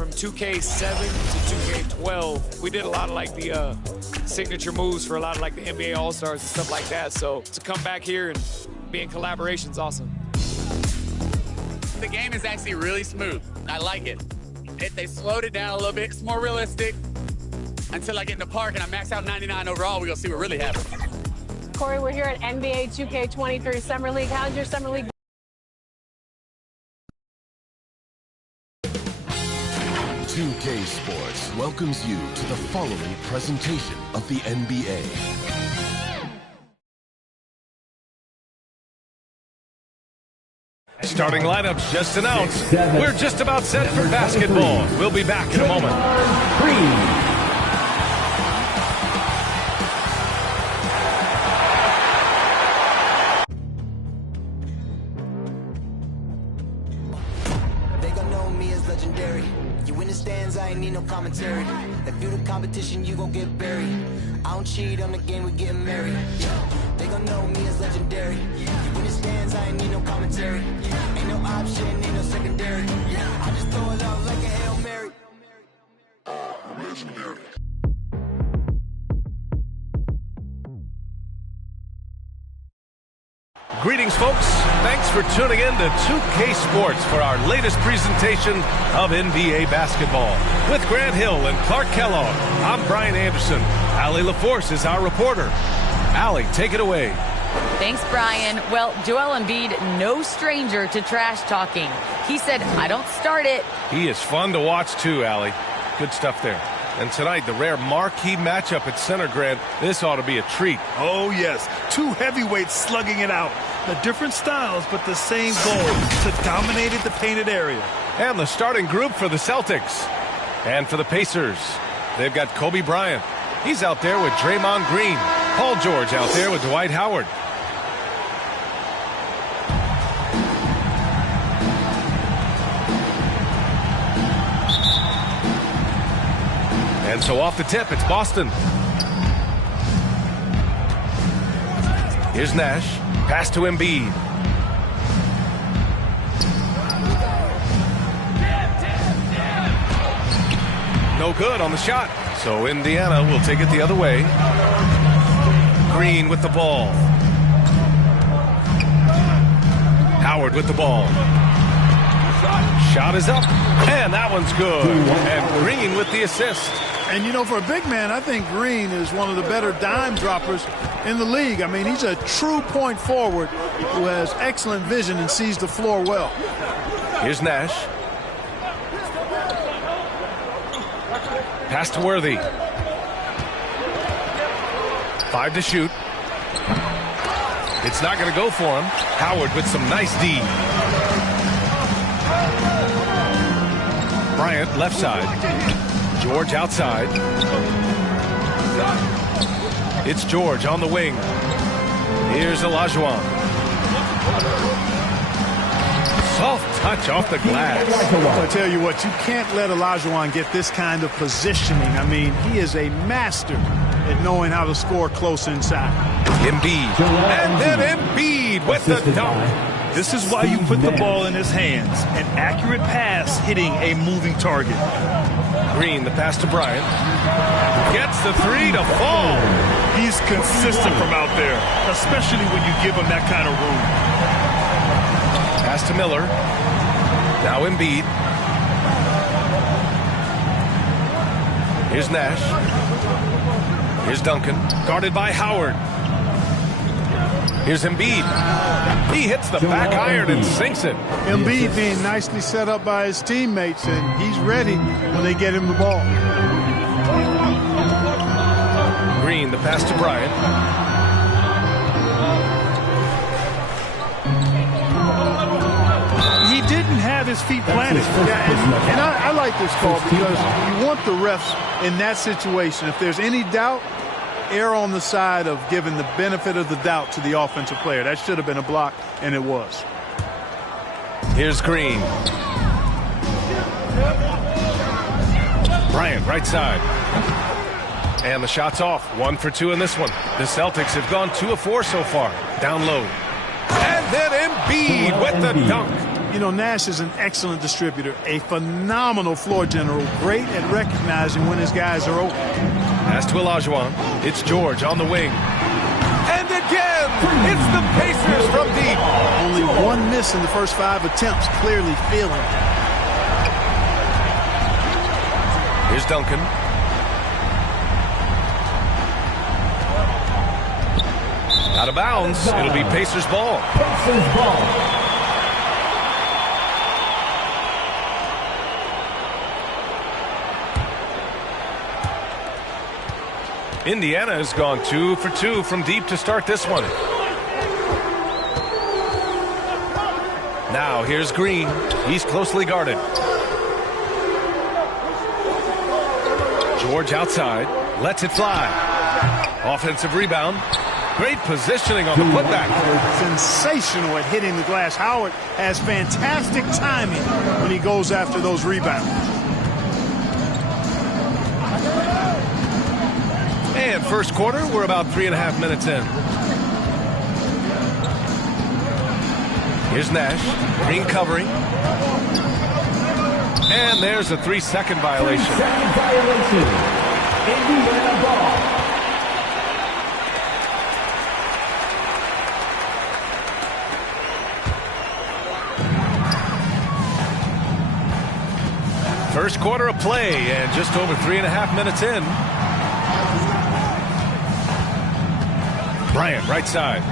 from 2K7 to 2K12, we did a lot of like the signature moves for a lot of like the NBA All-Stars and stuff like that. So to come back here and be in collaboration is awesome. The game is actually really smooth. I like it. They slowed it down a little bit. It's more realistic. Until I get in the park and I max out 99 overall, we're going to see what really happens. Corey, we're here at NBA 2K23 Summer League. How's your Summer League? 2K Sports welcomes you to the following presentation of the NBA. Starting lineups just announced. We're just about set for basketball. We'll be back in a moment. They gon' know me as legendary. You in the stands, I ain't need no commentary. If you the competition, you gon' get buried. I don't cheat on the game, we getting married. They gon' know me as legendary. You in the stands, I ain't need no commentary. Ain't no option, ain't no secondary. I just throw it out like a Hail Mary. Legendary. Greetings, folks. Thanks for tuning in to 2K Sports for our latest presentation of NBA basketball. With Grant Hill and Clark Kellogg, I'm Brian Anderson. Allie LaForce is our reporter. Allie, take it away. Thanks, Brian. Well, Joel Embiid, no stranger to trash talking. He said, I don't start it. He is fun to watch, too, Allie. Good stuff there. And tonight, the rare marquee matchup at center, Grant. This ought to be a treat. Oh, yes. Two heavyweights slugging it out. The different styles, but the same goal, to dominate the painted area. And the starting group for the Celtics. And for the Pacers, they've got Kobe Bryant. He's out there with Draymond Green. Paul George out there with Dwight Howard. And so off the tip, it's Boston. Here's Nash. Pass to Embiid. No good on the shot. So Indiana will take it the other way. Green with the ball. Howard with the ball. Shot is up. And that one's good. And Green with the assist. And, you know, for a big man, I think Green is one of the better dime droppers in the league. I mean, he's a true point forward who has excellent vision and sees the floor well. Here's Nash. Pass to Worthy. 5 to shoot. It's not going to go for him. Howard with some nice D. Bryant left side. George outside. It's George on the wing. Here's Olajuwon. Soft touch off the glass. I tell you what, you can't let Olajuwon get this kind of positioning. I mean, he is a master at knowing how to score close inside. Embiid. And then Embiid with the dunk. This is why you put the ball in his hands. An accurate pass hitting a moving target. Green, the pass to Bryant. Gets the three to fall. He's consistent from out there, especially when you give him that kind of room. Pass to Miller. Now Embiid. Here's Nash. Here's Duncan. Guarded by Howard. Here's Embiid. He hits the back iron and sinks it. Embiid being nicely set up by his teammates, and he's ready when they get him the ball. Green, the pass to Bryant. He didn't have his feet planted. Yeah, and I like this call because you want the refs in that situation. If there's any doubt, err on the side of giving the benefit of the doubt to the offensive player. That should have been a block, and it was. Here's Green. Bryant, right side. And the shot's off. 1 for 2 in this one. The Celtics have gone 2 of 4 so far. Down low. And then Embiid with the dunk. You know, Nash is an excellent distributor, a phenomenal floor general, great at recognizing when his guys are open. Pass to Olajuwon. It's George on the wing. And again, it's the Pacers from deep. Only one miss in the first 5 attempts, clearly feeling. Here's Duncan. Out of bounds. It'll be Pacers ball. Pacers ball. Indiana has gone 2 for 2 from deep to start this one. Now here's Green. He's closely guarded. George outside. Lets it fly. Offensive rebound. Great positioning on the putback. Sensational at hitting the glass. Howard has fantastic timing when he goes after those rebounds. And first quarter, we're about 3.5 minutes in. Here's Nash. Green covering. And there's a 3-second violation. 3-second violation. Indiana ball. First quarter of play and just over 3.5 minutes in. Bryant right side.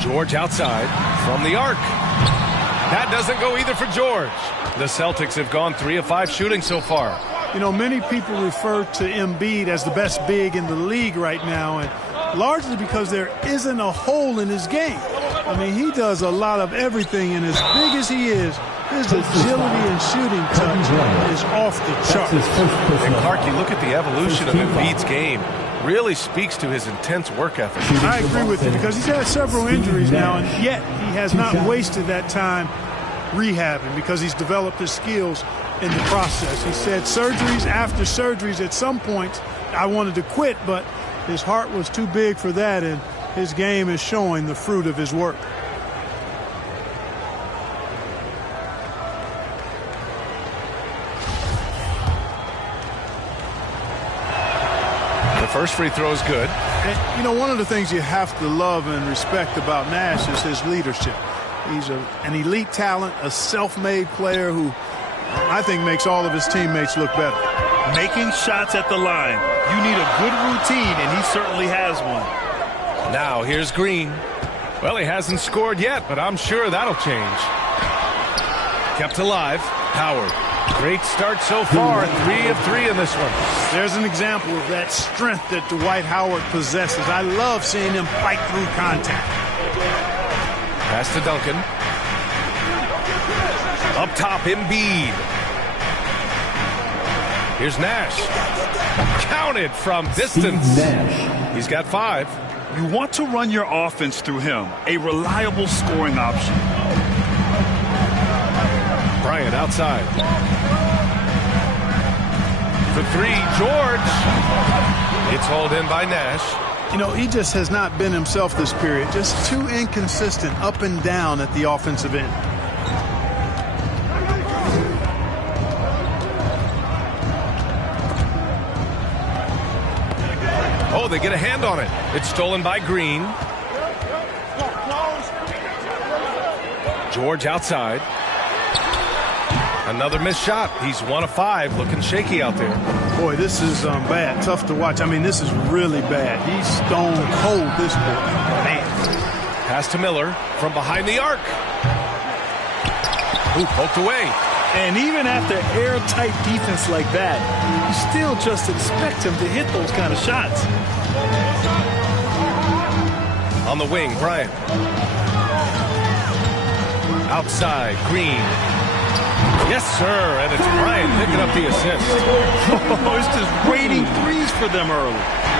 George outside from the arc. That doesn't go either for George. The Celtics have gone 3 of 5 shooting so far. You know, many people refer to Embiid as the best big in the league right now, and largely because there isn't a hole in his game. I mean, he does a lot of everything, and as big as he is, his agility and shooting touch is off the chart. And Clark, you look at the evolution of Embiid's game. Really speaks to his intense work ethic. I agree with you because he's had several injuries now, and yet he has not wasted that time rehabbing because he's developed his skills in the process. He said surgeries after surgeries, at some point I wanted to quit, but his heart was too big for that, and his game is showing the fruit of his work. First free throw is good. And, you know, one of the things you have to love and respect about Nash is his leadership. He's an elite talent, a self-made player who I think makes all of his teammates look better. Making shots at the line. You need a good routine, and he certainly has one. Now here's Green. Well, he hasn't scored yet, but I'm sure that'll change. Kept alive. Howard. Great start so far, 3 of 3 in this one. There's an example of that strength that Dwight Howard possesses. I love seeing him fight through contact. Pass to Duncan. Up top, Embiid. Here's Nash. Counted from distance. He's got 5. You want to run your offense through him. A reliable scoring option. Bryant outside. For 3, George. It's hauled in by Nash. You know, he just has not been himself this period. Just too inconsistent up and down at the offensive end. Oh, they get a hand on it. It's stolen by Green. George outside. Another missed shot. He's 1 of 5, looking shaky out there. Boy, this is bad. Tough to watch. I mean, this is really bad. He's stone cold, this boy. Man. Pass to Miller from behind the arc. Ooh, poked away. And even after airtight defense like that, you still just expect him to hit those kind of shots. On the wing, Bryant. Outside, Green. Yes, sir, and it's Bryant picking up the assist. It's just raining threes for them early.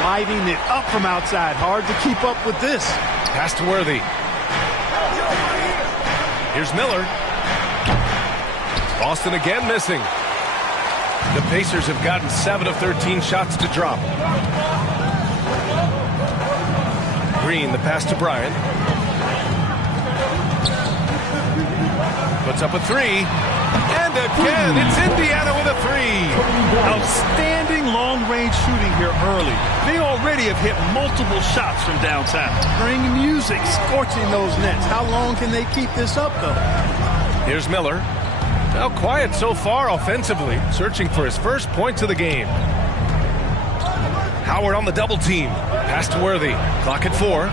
Lighting it up from outside. Hard to keep up with this. Pass to Worthy. Here's Miller. Boston again missing. The Pacers have gotten 7 of 13 shots to drop. Green, the pass to Bryant. Puts up a three. And again, it's Indiana with a three. Outstanding long-range shooting here early. They already have hit multiple shots from downtown. Bring music, scorching those nets. How long can they keep this up, though? Here's Miller. Now quiet so far offensively, searching for his first points of the game. Howard on the double team. Pass to Worthy. Clock at 4.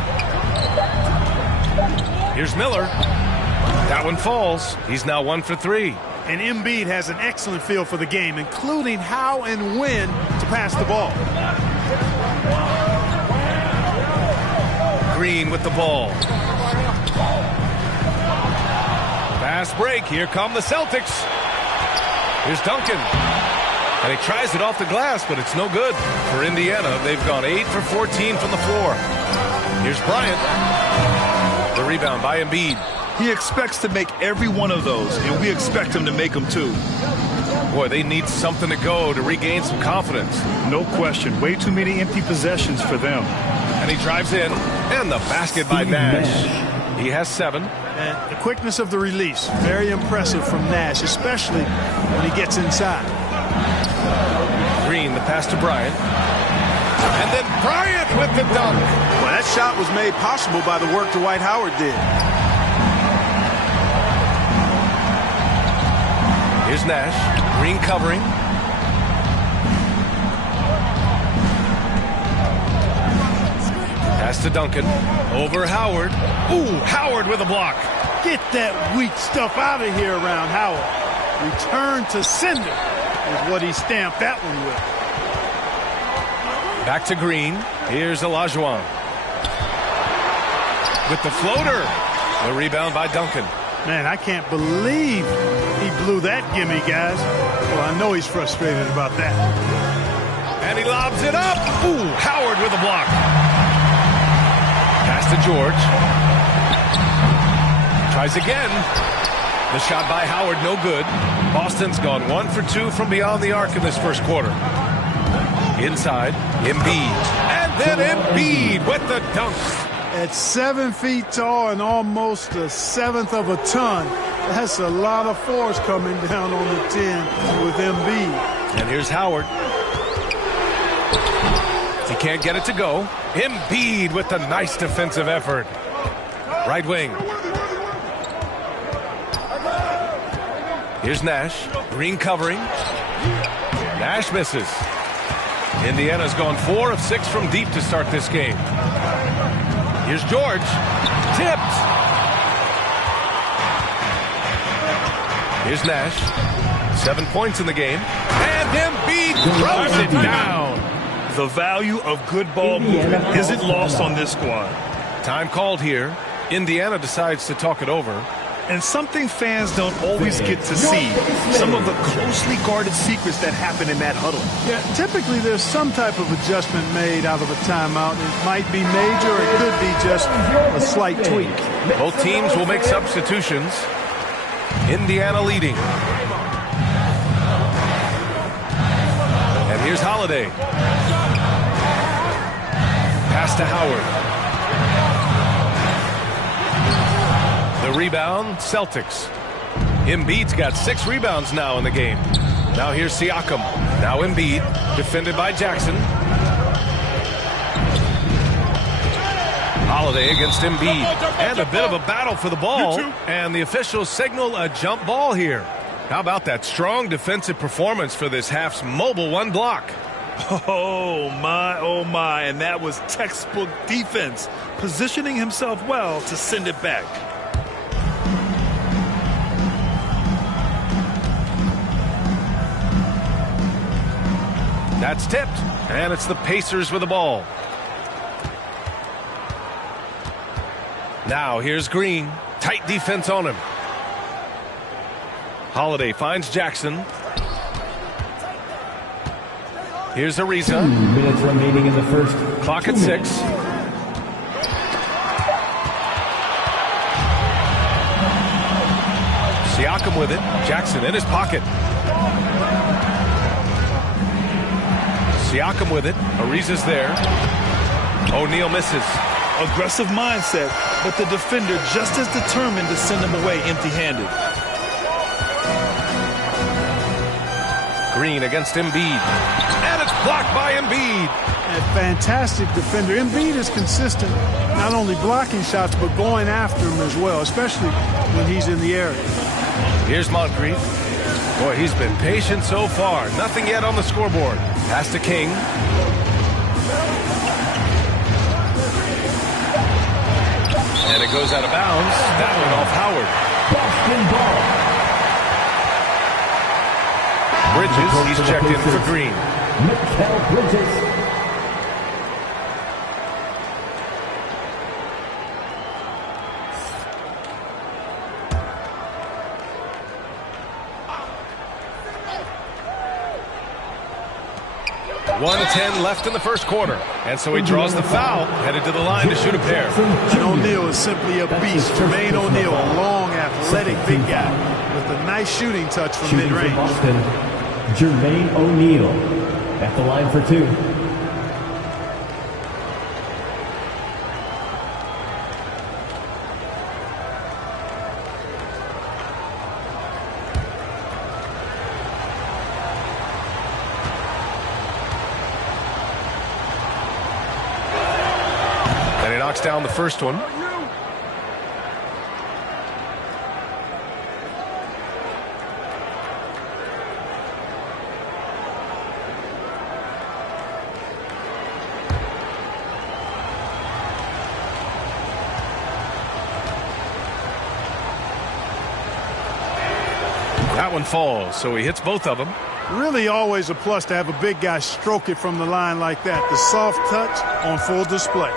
Here's Miller. That one falls. He's now 1 for 3. And Embiid has an excellent feel for the game, including how and when to pass the ball. Green with the ball. Fast break. Here come the Celtics. Here's Duncan. And he tries it off the glass, but it's no good. For Indiana, they've gone 8 for 14 from the floor. Here's Bryant. The rebound by Embiid. He expects to make every one of those, and we expect him to make them too. Boy, they need something to go to regain some confidence. No question. Way too many empty possessions for them. And he drives in, and the basket by Nash. He has 7. And the quickness of the release, very impressive from Nash, especially when he gets inside. Green, the pass to Bryant. And then Bryant with the dunk. Well, that shot was made possible by the work Dwight Howard did. Here's Nash. Green covering. Pass to Duncan. Over Howard. Ooh, Howard with a block. Get that weak stuff out of here around Howard. Return to sender is what he stamped that one with. Back to Green. Here's Olajuwon. With the floater. The rebound by Duncan. Man, I can't believe he blew that gimme, guys. Well, I know he's frustrated about that. And he lobs it up. Ooh, Howard with a block. Pass to George. Tries again. The shot by Howard, no good. Boston's gone 1 for 2 from beyond the arc in this first quarter. Inside, Embiid. And then Embiid with the dunk. At 7 feet tall and almost 1/7 of a ton, that's a lot of force coming down on the 10 with Embiid. And here's Howard. He can't get it to go. Embiid with the nice defensive effort. Right wing. Here's Nash. Green covering. Nash misses. Indiana's gone 4 of 6 from deep to start this game. Here's George. Tipped. Here's Nash. 7 points in the game. And Embiid throws it down. The value of good ball movement isn't lost on this squad. Time called here. Indiana decides to talk it over. And something fans don't always get to see, some of the closely guarded secrets that happen in that huddle. Yeah, typically there's some type of adjustment made out of a timeout. It might be major, or it could be just a slight tweak. Both teams will make substitutions. Indiana leading. And here's Holiday. Pass to Howard. The rebound, Celtics. Embiid's got 6 rebounds now in the game. Now here's Siakam. Now Embiid, defended by Jackson. Holiday against Embiid. And a bit of a battle for the ball. And the officials signal a jump ball here. How about that strong defensive performance for this half's mobile 1 block? Oh my, and that was textbook defense, positioning himself well to send it back. That's tipped, and it's the Pacers with the ball. Now here's Green. Tight defense on him. Holiday finds Jackson. Here's Ariza. 2 minutes remaining in the first. Clock at 6. Siakam with it. Jackson in his pocket. Siakam with it. Ariza's there. O'Neal misses. Aggressive mindset, but the defender just as determined to send him away empty-handed. Green against Embiid. And it's blocked by Embiid. A fantastic defender. Embiid is consistent, not only blocking shots, but going after him as well, especially when he's in the area. Here's Moncrief. Boy, he's been patient so far. Nothing yet on the scoreboard. Pass to King. And it goes out of bounds. That one off Howard. Boston ball. Bridges, he's checked in for Green. Mikal Bridges. .110 left in the first quarter. And so he draws the foul, headed to the line to shoot a pair. And O'Neal is simply a beast. Jermaine O'Neal, a long, athletic, big guy with a nice shooting touch from mid-range. Boston, Jermaine O'Neal at the line for two. Down the first one. That one falls, so he hits both of them. Really always a plus to have a big guy stroke it from the line like that. The soft touch on full display.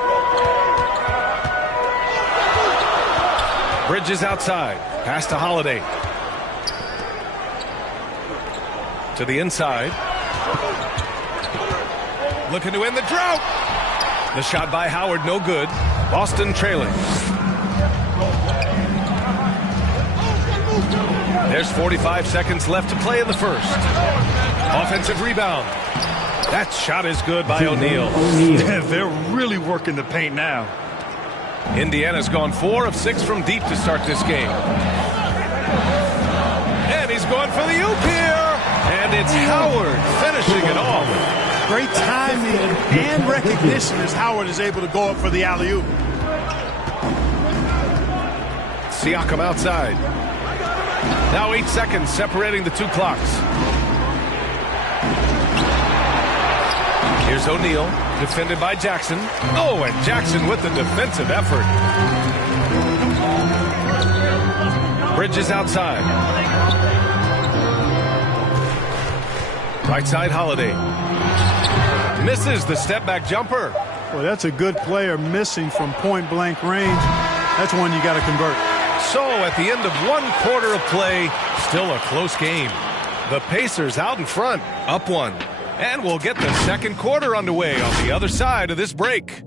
Bridges outside. Pass to Holiday. To the inside. Looking to end the drought. The shot by Howard, no good. Boston trailing. There's 45 seconds left to play in the first. Offensive rebound. That shot is good by O'Neal. They're really working the paint now. Indiana's gone 4 of 6 from deep to start this game. And he's going for the oop here. And it's Howard finishing it off. Great timing and recognition as Howard is able to go up for the alley-oop. Siakam outside. Now 8 seconds separating the two clocks. Here's O'Neal, defended by Jackson. Oh, and Jackson with the defensive effort. Bridges outside. Right side, Holiday. Misses the step-back jumper. Well, that's a good player missing from point-blank range. That's one you got to convert. So, at the end of 1 quarter of play, still a close game. The Pacers out in front, up 1. And we'll get the second quarter underway on the other side of this break.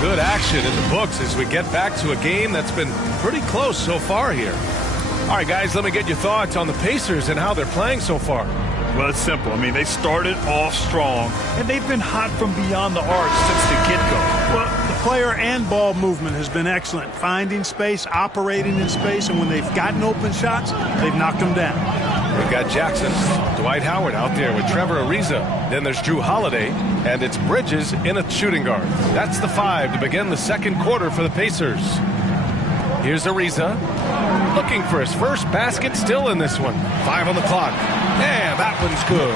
Good action in the books as we get back to a game that's been pretty close so far here. All right, guys, let me get your thoughts on the Pacers and how they're playing so far. Well, it's simple. I mean, they started off strong, and they've been hot from beyond the arc since the get-go. Well, the player and ball movement has been excellent. Finding space, operating in space, and when they've gotten open shots, they've knocked them down. We've got Jackson, Dwight Howard out there with Trevor Ariza. Then there's Drew Holiday, and it's Bridges in a shooting guard. That's the 5 to begin the second quarter for the Pacers. Here's Ariza, looking for his first basket, still in this one. 5 on the clock. And that one's good.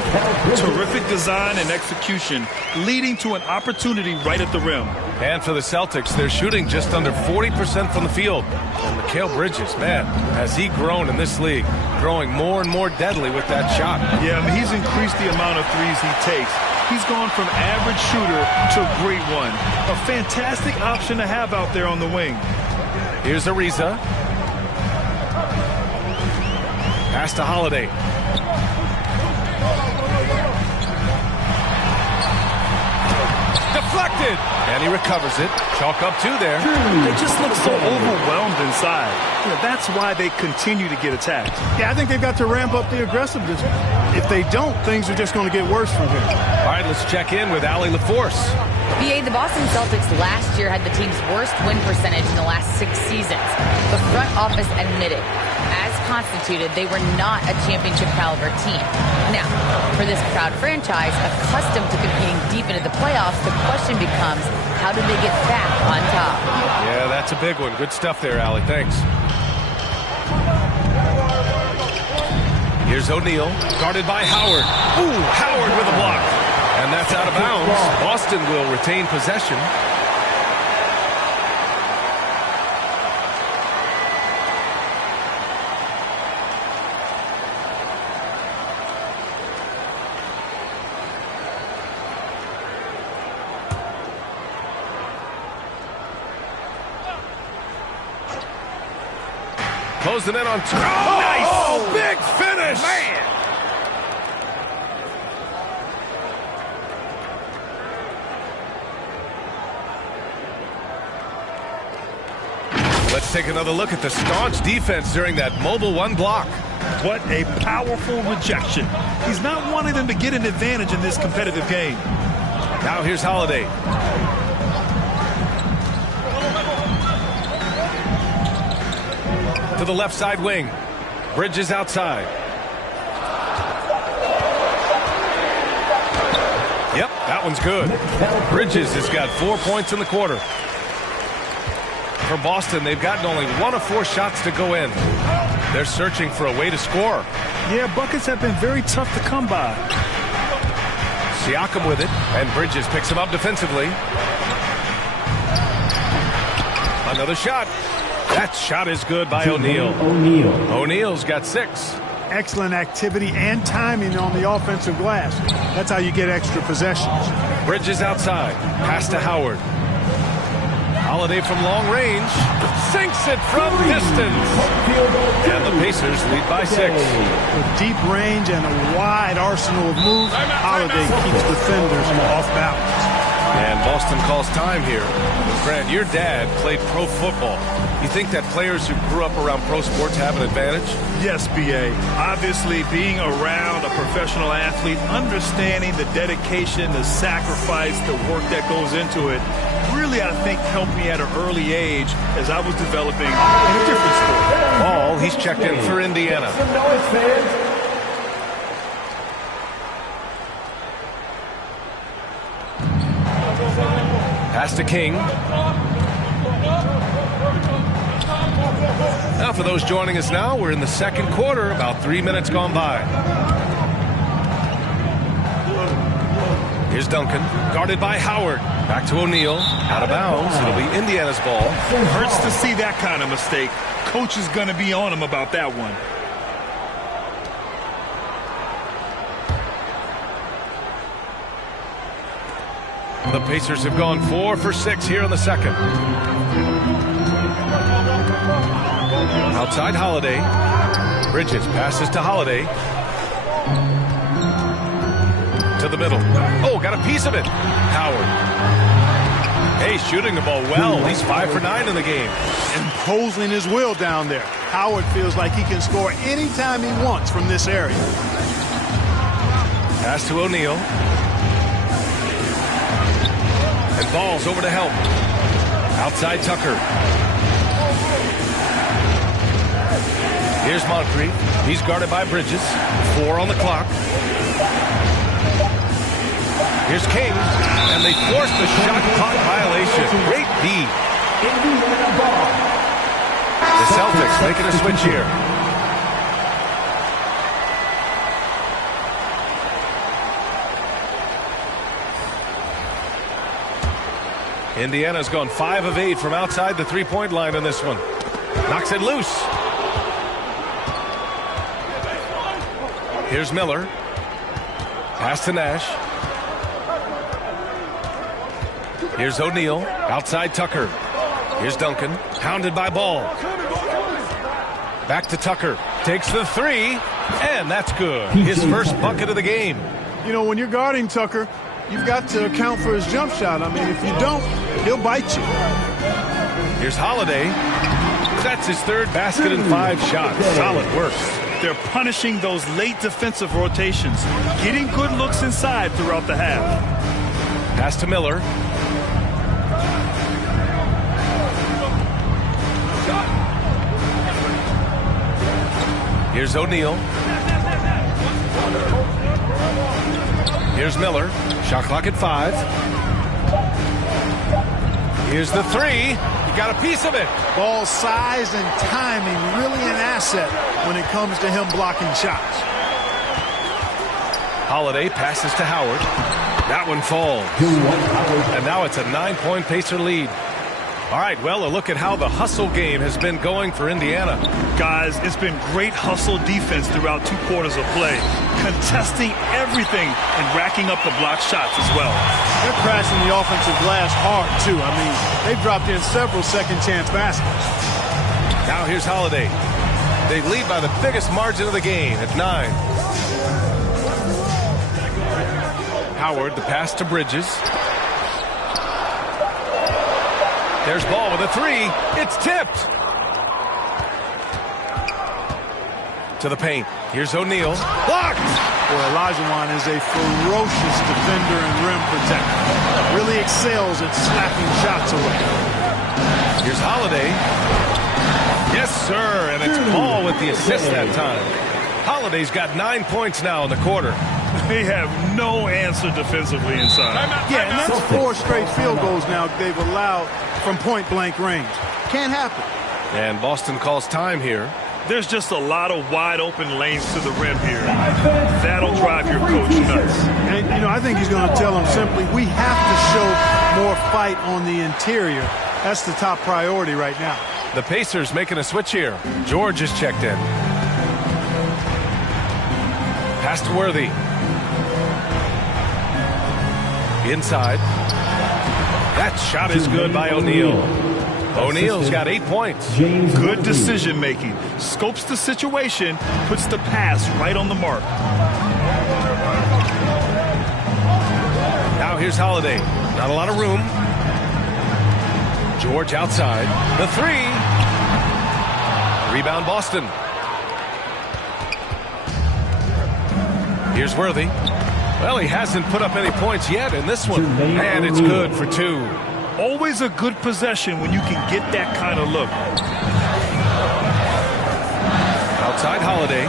Terrific design and execution, leading to an opportunity right at the rim. And for the Celtics, they're shooting just under 40% from the field. And Mikal Bridges, man, has he grown in this league, growing more and more deadly with that shot. Yeah, I mean, he's increased the amount of threes he takes. He's gone from average shooter to a great one. A fantastic option to have out there on the wing. Here's Ariza. Pass to Holiday. Deflected. And he recovers it. Chalk up 2 there. They just look so overwhelmed inside. You know, that's why they continue to get attacked. Yeah, I think they've got to ramp up the aggressiveness. If they don't, things are just going to get worse from here. All right, let's check in with Allie LaForce. BA, the Boston Celtics last year had the team's worst win percentage in the last 6 seasons. The front office admitted, as constituted, they were not a championship caliber team. Now, for this proud franchise, accustomed to competing deep into the playoffs, the question becomes, how do they get back on top? Yeah, that's a big one. Good stuff there, Allie. Thanks. Here's O'Neal, guarded by Howard. Ooh, Howard with a block. And that's out of bounds. Boston will retain possession. Closing in on 2. Oh, nice! Oh, big finish! Man! Let's take another look at the staunch defense during that mobile 1 block. What a powerful rejection. He's not wanting them to get an advantage in this competitive game. Now here's Holiday. To the left side wing. Bridges outside. Yep, that one's good. Bridges has got 4 points in the quarter. For Boston, they've gotten only 1 of 4 shots to go in. They're searching for a way to score. Yeah, buckets have been very tough to come by. Siakam with it, and Bridges picks him up defensively. Another shot. That shot is good by O'Neal. O'Neal's got 6. Excellent activity and timing on the offensive glass. That's how you get extra possessions. Bridges outside. Pass to Howard. Holiday from long range. Sinks it from distance. And the Pacers lead by 6. With deep range and a wide arsenal of moves, Holiday keeps defenders off balance. And Boston calls time here. Brad, your dad played pro football. You think that players who grew up around pro sports have an advantage? Yes, B.A. Obviously, being around a professional athlete, understanding the dedication, the sacrifice, the work that goes into it, really, I think, helped me at an early age as I was developing in a different sport. Ball, he's checked in for Indiana. Pass to King. Now for those joining us now, we're in the second quarter, about 3 minutes gone by. Here's Duncan, guarded by Howard. Back to O'Neal, out of bounds. It'll be Indiana's ball. Hurts to see that kind of mistake. Coach is going to be on him about that one. The Pacers have gone 4 for 6 here in the second. Outside Holiday. Bridges passes to Holiday. To the middle. Oh, got a piece of it. Howard. Hey, shooting the ball well. He's 5 for 9 in the game. Imposing his will down there. Howard feels like he can score anytime he wants from this area. Pass to O'Neal. And Ball's over to help. Outside Tucker. Here's Moncrief. He's guarded by Bridges. 4 on the clock. Here's King. And they force the shot clock violation. Great D. The Celtics making a switch here. Indiana's gone 5 of 8 from outside the three-point line in this one. Knocks it loose. Here's Miller. Pass to Nash. Here's O'Neal. Outside Tucker. Here's Duncan. Pounded by Ball. Back to Tucker. Takes the 3. And that's good. His first bucket of the game. You know, when you're guarding Tucker, you've got to account for his jump shot. I mean, if you don't, he'll bite you. Here's Holiday. That's his third basket in 5 shots. Solid work. They're punishing those late defensive rotations, getting good looks inside throughout the half. Pass to Miller. Here's O'Neal. Here's Miller. Shot clock at 5. Here's the 3. He got a piece of it. Ball size and timing really an asset when it comes to him blocking shots. Holiday passes to Howard. That one falls. And now it's a 9-point Pacer lead. All right, well, a look at how the hustle game has been going for Indiana. Guys, it's been great hustle defense throughout 2 quarters of play, contesting everything and racking up the block shots as well. They're crashing the offensive glass hard, too. I mean, they've dropped in several second-chance baskets. Now here's Holiday. They lead by the biggest margin of the game at 9. Howard, the pass to Bridges. There's Ball with a 3. It's tipped. To the paint. Here's O'Neal. Blocked. Boy, Olajuwon is a ferocious defender and rim protector. Really excels at slapping shots away. Here's Holiday. Yes, sir. And it's Ball with the assist that time. Holiday's got 9 points now in the quarter. They have no answer defensively inside. Yeah, and that's 4 straight field goals now they've allowed from point-blank range. Can't happen. And Boston calls time here. There's just a lot of wide-open lanes to the rim here. That'll drive your coach nuts. And, you know, I think he's going to tell them simply, we have to show more fight on the interior. That's the top priority right now. The Pacers making a switch here. George is checked in. Pass to Worthy. Inside. That shot is good by O'Neal. O'Neal's got 8 points. Good decision making. Scopes the situation, puts the pass right on the mark. Now here's Holiday. Not a lot of room. George outside. The 3. Rebound Boston. Here's Worthy. Well, he hasn't put up any points yet in this one. And it's good for 2. Always a good possession when you can get that kind of look. Outside Holiday.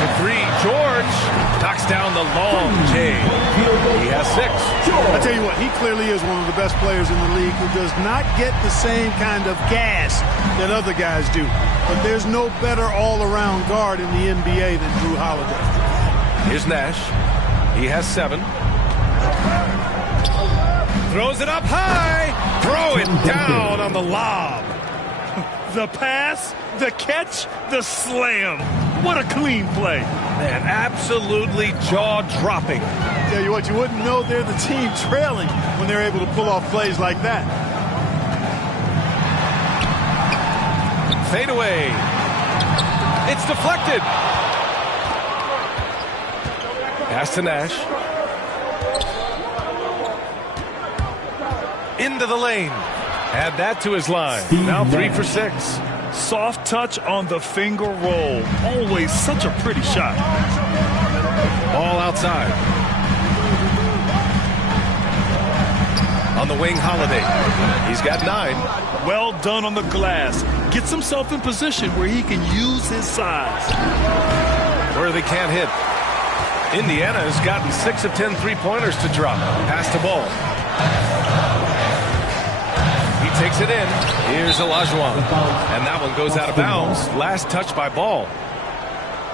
For 3, George knocks down the long J. He has 6. I tell you what, he clearly is one of the best players in the league who does not get the same kind of gas that other guys do. But there's no better all-around guard in the NBA than Drew Holiday. Here's Nash. He has 7. Throws it up high. Throw it down on the lob. The pass, the catch, the slam. What a clean play. Man, absolutely jaw-dropping. Tell you what, you wouldn't know they're the team trailing when they're able to pull off plays like that. Fade away. It's deflected. Pass to Nash. Into the lane. Add that to his line. Now 3 for 6. Soft touch on the finger roll. Always such a pretty shot. Ball outside. On the wing, Holiday. He's got 9. Well done on the glass. Gets himself in position where he can use his size. Worthy can't hit. Indiana has gotten 6 of 10 3-pointers to drop. Pass to Ball. He takes it in. Here's Olajuwon. And that one goes out of bounds. Last touch by Ball.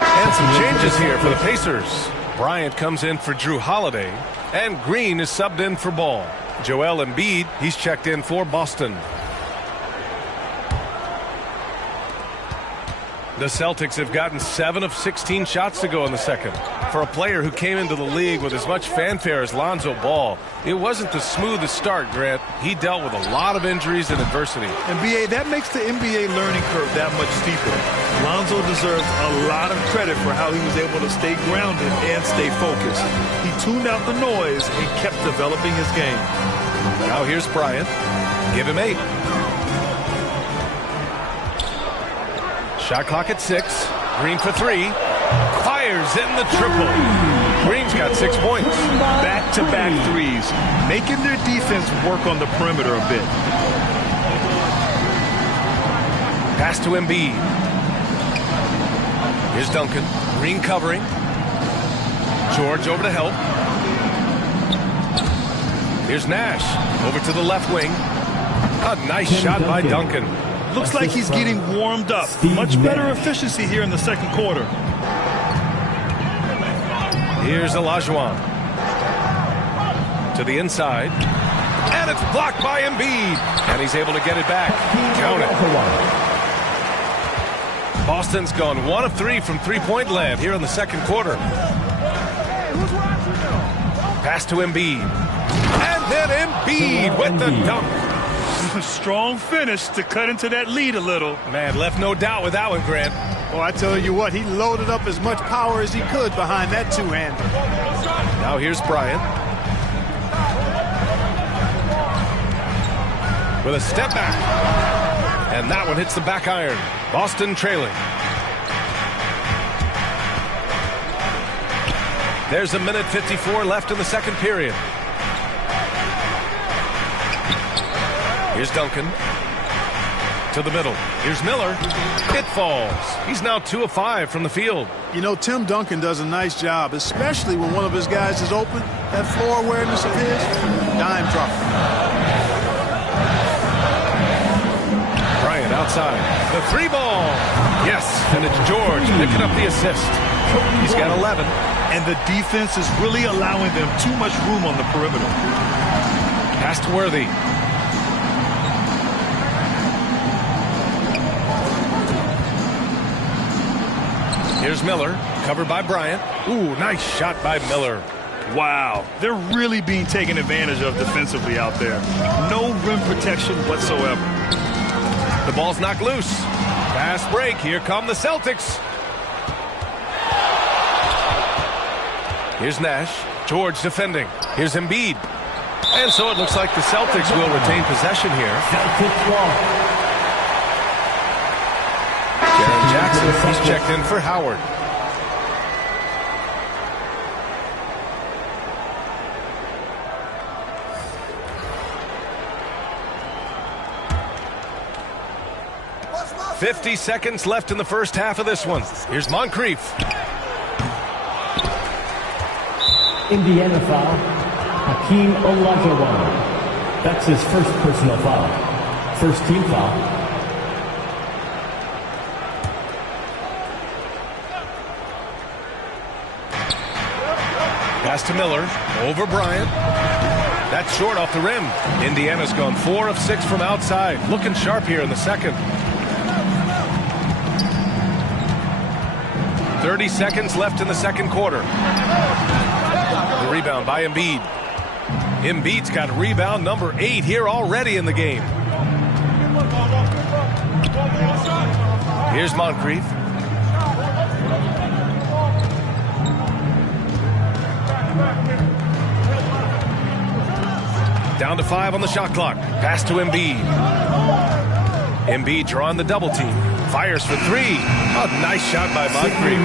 And some changes here for the Pacers. Bryant comes in for Drew Holiday. And Green is subbed in for Ball. Joel Embiid, he's checked in for Boston. The Celtics have gotten 7 of 16 shots to go in the second. For a player who came into the league with as much fanfare as Lonzo Ball, it wasn't the smoothest start, Grant. He dealt with a lot of injuries and adversity. And BA, that makes the NBA learning curve that much steeper. Lonzo deserves a lot of credit for how he was able to stay grounded and stay focused. He tuned out the noise and kept developing his game. Now here's Bryant. Give him 8. Shot clock at 6. Green for 3. Fires in the triple. Green's got 6 points. Back-to-back threes, making their defense work on the perimeter a bit. Pass to Embiid. Here's Duncan. Green covering. George over to help. Here's Nash. Over to the left wing. A nice shot by Duncan. Looks like he's getting warmed up. Much better efficiency here in the second quarter. Here's Olajuwon. To the inside. And it's blocked by Embiid. And he's able to get it back. Count it. Boston's gone 1 of 3 from three-point land here in the second quarter. Pass to Embiid. And then Embiid with the dunk. Strong finish to cut into that lead a little. Man, left no doubt with that one, Grant. Oh, I tell you what, he loaded up as much power as he could behind that two-hander. Now here's Bryant. With a step back. And that one hits the back iron. Boston trailing. There's a minute 54 left in the second period. Here's Duncan. To the middle. Here's Miller. It falls. He's now 2 of 5 from the field. You know, Tim Duncan does a nice job, especially when one of his guys is open. That floor awareness of his, dime drop. Bryant outside. The 3 ball. Yes, and it's George picking up the assist. He's got 11. And the defense is really allowing them too much room on the perimeter. Pass to Worthy. Here's Miller, covered by Bryant. Ooh, nice shot by Miller. Wow, they're really being taken advantage of defensively out there. No rim protection whatsoever. The ball's knocked loose. Fast break. Here come the Celtics. Here's Nash. George defending. Here's Embiid. And so it looks like the Celtics will retain possession here. Jaren Jackson, he's checked in for Howard. "50 seconds left in the first half of this one. Here's Moncrief. Indiana foul, Hakeem Olajuwon. That's his first personal foul. First team foul. Pass to Miller. Over Bryant. That's short off the rim. Indiana's gone 4 of 6 from outside. Looking sharp here in the second. 30 seconds left in the second quarter. The rebound by Embiid. Embiid's got rebound number 8 here already in the game. Here's Moncrief. Down to 5 on the shot clock. Pass to Embiid. Embiid drawing the double team. Fires for 3. A nice shot by Moncrief.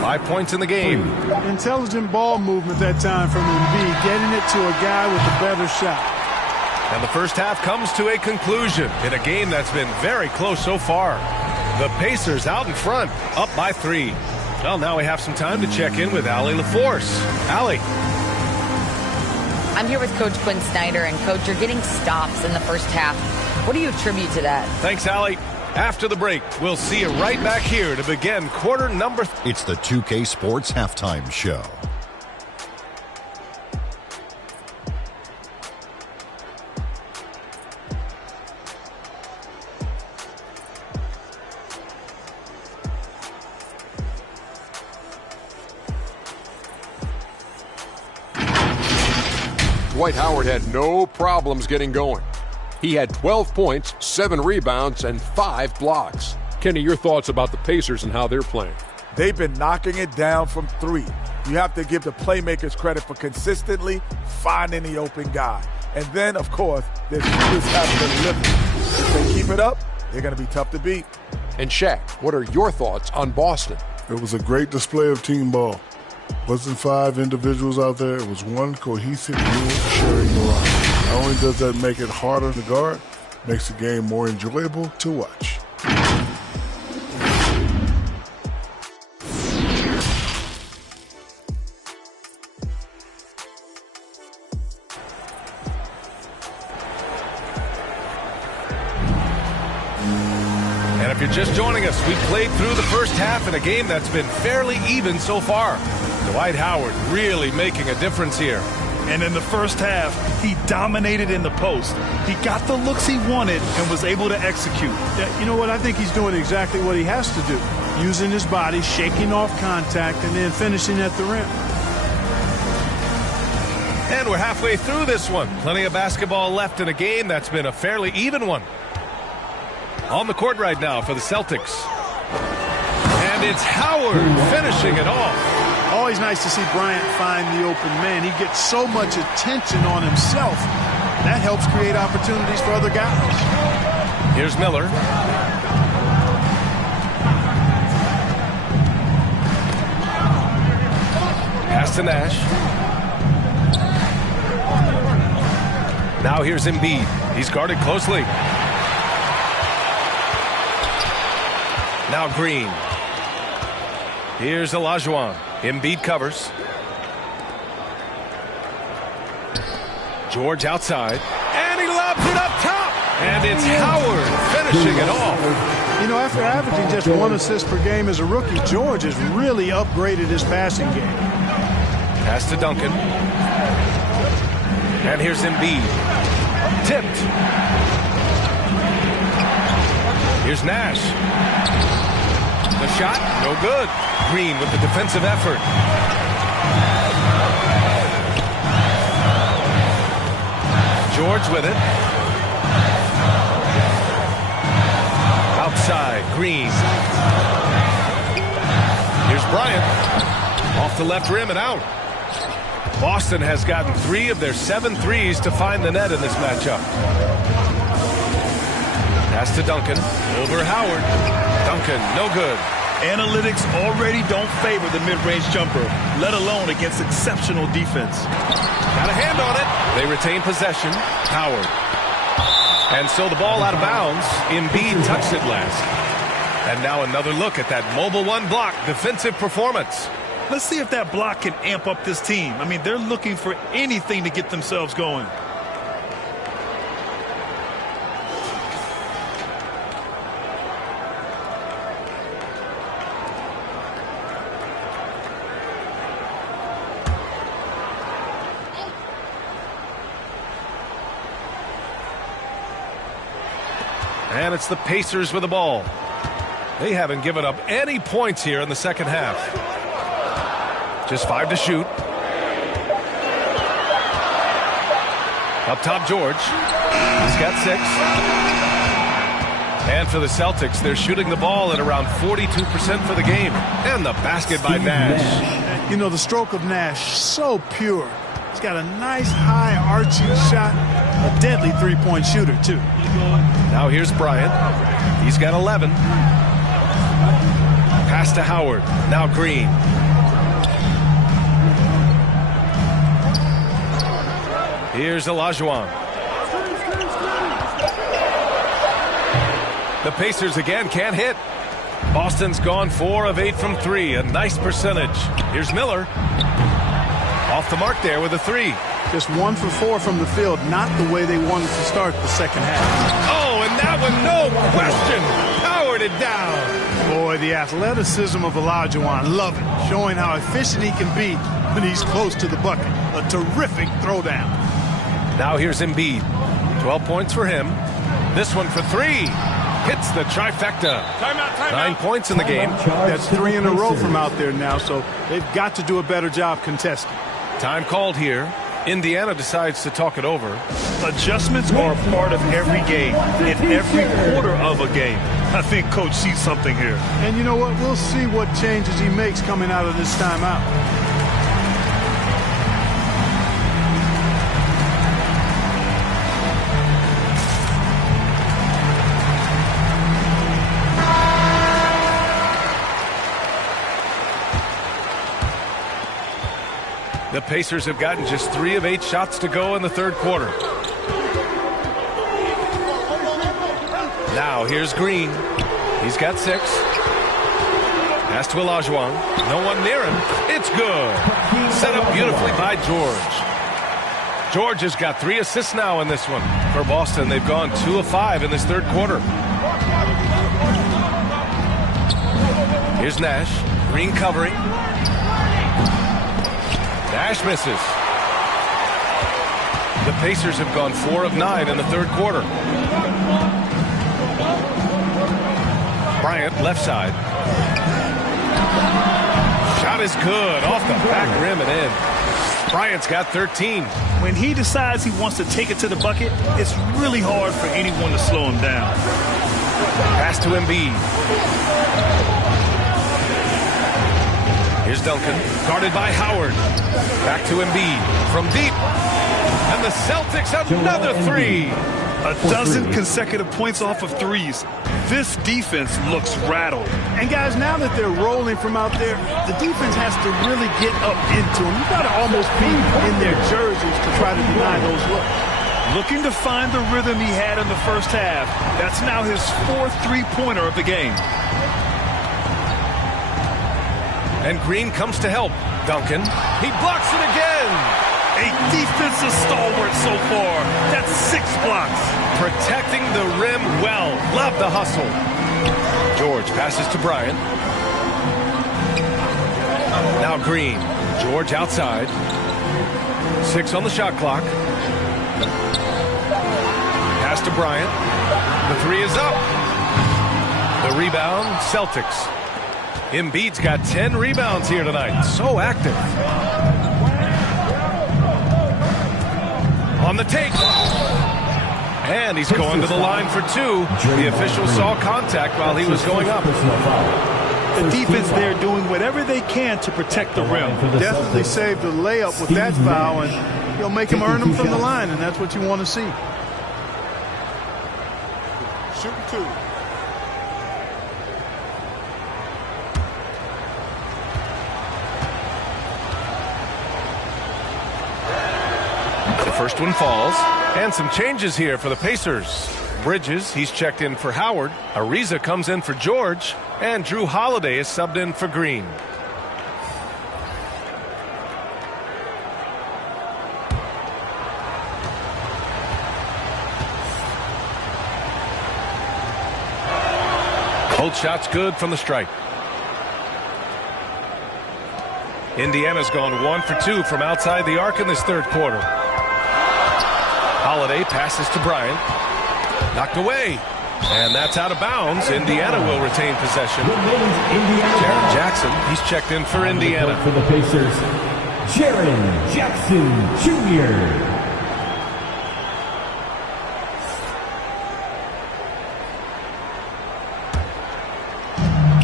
5 points in the game. Intelligent ball movement that time from Embiid, getting it to a guy with a better shot. And the first half comes to a conclusion in a game that's been very close so far. The Pacers out in front, up by 3. Well, now we have some time to check in with Allie LaForce. Allie. I'm here with Coach Quinn Snyder, and Coach, you're getting stops in the first half. What do you attribute to that? Thanks, Allie. After the break, we'll see you right back here to begin quarter number. It's the 2K Sports Halftime Show. Dwight Howard had no problems getting going. He had 12 points, 7 rebounds, and 5 blocks. Kenny, your thoughts about the Pacers and how they're playing? They've been knocking it down from 3. You have to give the playmakers credit for consistently finding the open guy. And then, of course, their shooters have been lifting. If they keep it up, they're going to be tough to beat. And Shaq, what are your thoughts on Boston? It was a great display of team ball. Wasn't 5 individuals out there. It was one cohesive unit sharing the rock. Not only does that make it harder to guard, makes the game more enjoyable to watch. And if you're just joining us, we played through the first half in a game that's been fairly even so far. Dwight Howard really making a difference here. And in the first half, he dominated in the post. He got the looks he wanted and was able to execute. Yeah, you know what? I think he's doing exactly what he has to do. Using his body, shaking off contact, and then finishing at the rim. And we're halfway through this one. Plenty of basketball left in a game that's been a fairly even one. On the court right now for the Celtics. And it's Howard finishing it off. Always nice to see Bryant find the open man. He gets so much attention on himself. That helps create opportunities for other guys. Here's Miller. Pass to Nash. Now here's Embiid. He's guarded closely. Now Green. Here's Olajuwon. Embiid covers. George outside. And he lobs it up top. And it's Howard finishing it off. You know, after averaging just 1 assist per game as a rookie, George has really upgraded his passing game. Pass to Duncan. And here's Embiid. Tipped. Here's Nash. The shot, no good. Green with the defensive effort. George with it. Outside, Green. Here's Bryant. Off the left rim and out. Boston has gotten 3 of their 7 threes to find the net in this matchup. Pass to Duncan. Over Howard. Duncan, no good. Analytics already don't favor the mid-range jumper, let alone against exceptional defense. Got a hand on it. They retain possession. Howard. And so the ball out of bounds. Embiid touched it last. And now another look at that mobile 1 block defensive performance. Let's see if that block can amp up this team. I mean, they're looking for anything to get themselves going. And it's the Pacers with the ball. They haven't given up any points here in the second half. Just 5 to shoot. Up top, George. He's got 6. And for the Celtics, they're shooting the ball at around 42% for the game. And the basket by Nash. You know, the stroke of Nash, so pure. He's got a nice high arching shot. A deadly three-point shooter, too. Now here's Bryant. He's got 11. Pass to Howard. Now Green. Here's Olajuwon. The Pacers again can't hit. Boston's gone 4 of 8 from 3. A nice percentage. Here's Miller. Off the mark there with a 3. Just 1 for 4 from the field. Not the way they wanted to start the second half. Oh, and that one, no question, powered it down. Boy, the athleticism of Olajuwon. Love it. Showing how efficient he can be when he's close to the bucket. A terrific throwdown. Now here's Embiid. 12 points for him. This one for 3. Hits the trifecta. Timeout. 9 points in the game. That's 3 in a row from out there now, so they've got to do a better job contesting. Time called here. Indiana decides to talk it over. Adjustments are a part of every game, in every quarter of a game. I think Coach sees something here. And you know what? We'll see what changes he makes coming out of this timeout. The Pacers have gotten just 3 of 8 shots to go in the third quarter. Now here's Green. He's got 6. Pass to Olajuwon. No one near him. It's good. Set up beautifully by George. George has got 3 assists now in this one. For Boston, they've gone 2 of 5 in this third quarter. Here's Nash. Green covering. Nash misses. The Pacers have gone 4 of 9 in the third quarter. Bryant, left side. Shot is good. Off the back rim and in. Bryant's got 13. When he decides he wants to take it to the bucket, it's really hard for anyone to slow him down. Pass to Embiid. Here's Duncan, guarded by Howard. Back to Embiid from deep. And the Celtics another 3. A dozen consecutive points off of threes. This defense looks rattled. And guys, now that they're rolling from out there, the defense has to really get up into them. You've got to almost be in their jerseys to try to deny those looks. Looking to find the rhythm he had in the first half. That's now his 4th three-pointer of the game. And Green comes to help. Duncan, he blocks it again. A defensive stalwart so far. That's 6 blocks. Protecting the rim well. Love the hustle. George passes to Bryant. Now Green. George outside. 6 on the shot clock. Pass to Bryant. The 3 is up. The rebound, Celtics. Embiid's got 10 rebounds here tonight. So active. On the take. And he's going to the line for 2. The official saw contact while he was going up. The defense there doing whatever they can to protect the rim. Definitely saved the layup with that foul, and he'll make him earn them from the line, and that's what you want to see. Shooting 2. First one falls. And some changes here for the Pacers. Bridges, he's checked in for Howard. Ariza comes in for George. And Drew Holiday is subbed in for Green. Both shots good from the stripe. Indiana's gone 1 for 2 from outside the arc in this third quarter. Holiday passes to Bryant. Knocked away. And that's out of bounds. Indiana will retain possession. Jaren Jackson, he's checked in for Indiana. For the Pacers, Jaren Jackson Jr.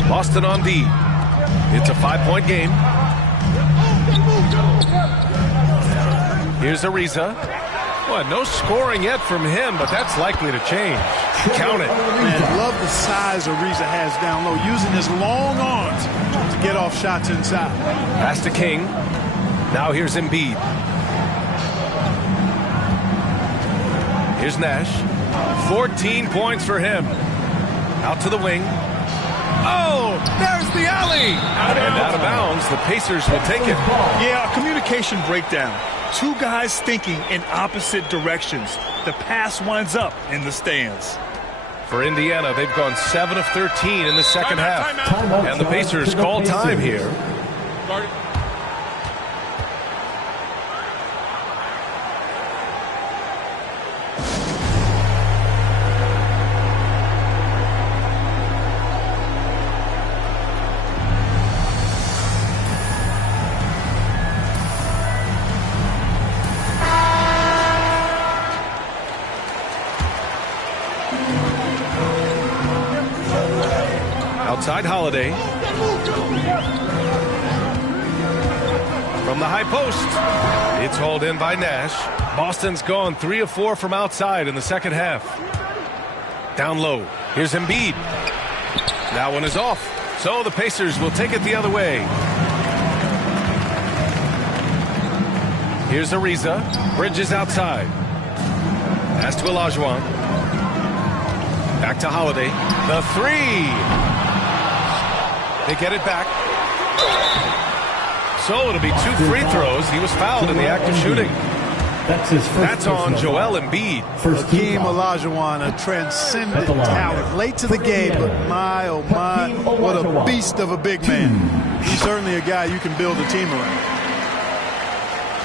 Boston on D. It's a 5-point game. Here's Ariza. Well, no scoring yet from him, but that's likely to change. Count it. Man, love the size Ariza has down low, using his long arms to get off shots inside. Pass to King. Now here's Embiid. Here's Nash. 14 points for him. Out to the wing. Oh, there's the alley. And out of bounds, the Pacers will take it. Yeah, a communication breakdown. 2 guys thinking in opposite directions. The pass winds up in the stands. For Indiana, they've gone 7 of 13 in the second half. And the Pacers call time here. Outside Holiday. From the high post. It's hauled in by Nash. Boston's gone 3 of 4 from outside in the second half. Down low. Here's Embiid. That one is off. So the Pacers will take it the other way. Here's Ariza. Bridges outside. Pass to Olajuwon. Back to Holiday. The three. They get it back. So it'll be 2 free throws. He was fouled in the act of shooting. That's on Joel Embiid. Hakeem Olajuwon, a transcendent talent. Late to the game, but my, oh my, what a beast of a big man. He's certainly a guy you can build a team around.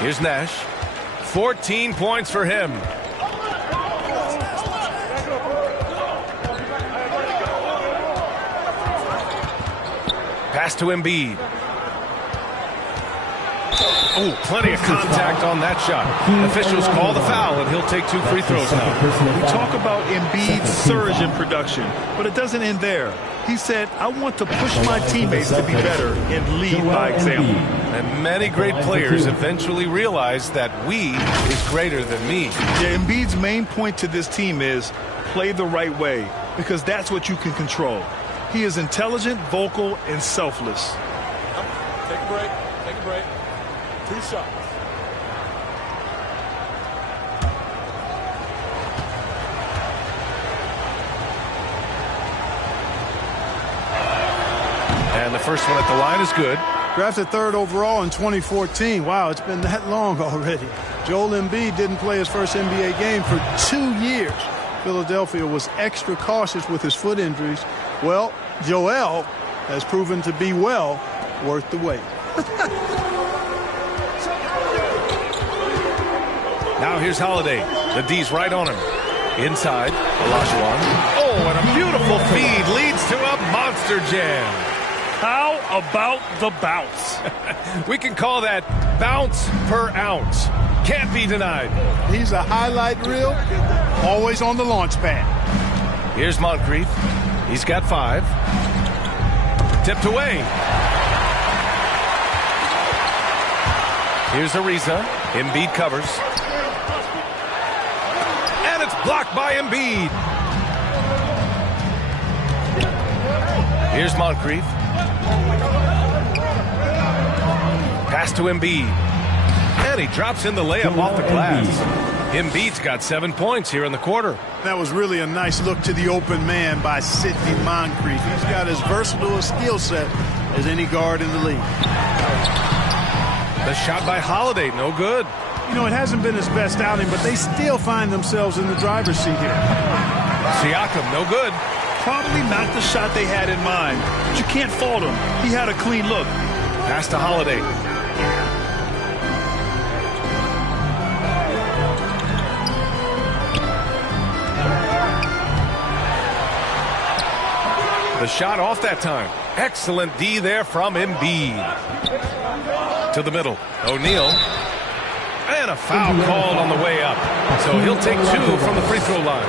Here's Nash. 14 points for him. Pass to Embiid. Oh, plenty of contact on that shot. Officials call the foul, and he'll take 2 free throws now. We talk about Embiid's surge in production, but it doesn't end there. He said, I want to push my teammates to be better and lead by example. And many great players eventually realize that we is greater than me. Yeah, Embiid's main point to this team is play the right way, because that's what you can control. He is intelligent, vocal, and selfless. Take a break. Take a break. 2 shots. And the first one at the line is good. Drafted 3rd overall in 2014. Wow, it's been that long already. Joel Embiid didn't play his first NBA game for 2 years. Philadelphia was extra cautious with his foot injuries. Well, Joel has proven to be well worth the wait. Now here's Holiday. The D's right on him. Inside, Olajuwon. Oh, and a beautiful feed leads to a monster jam. How about the bounce? We can call that bounce per ounce. Can't be denied. He's a highlight reel, always on the launch pad. Here's Moncrief. He's got 5. Tipped away. Here's Ariza. Embiid covers. And it's blocked by Embiid. Here's Moncrief. Pass to Embiid. And he drops in the layup off the glass. Embiid's got 7 points here in the quarter. That was really a nice look to the open man by Sidney Moncrief. He's got as versatile a skill set as any guard in the league. The shot by Holiday, no good. You know, it hasn't been his best outing, but they still find themselves in the driver's seat here. Siakam, no good. Probably not the shot they had in mind, but you can't fault him. He had a clean look. Pass to Holiday. The shot off that time. Excellent D there from Embiid. To the middle. O'Neal. And a foul called on the way up. So he'll take 2 from the free throw line.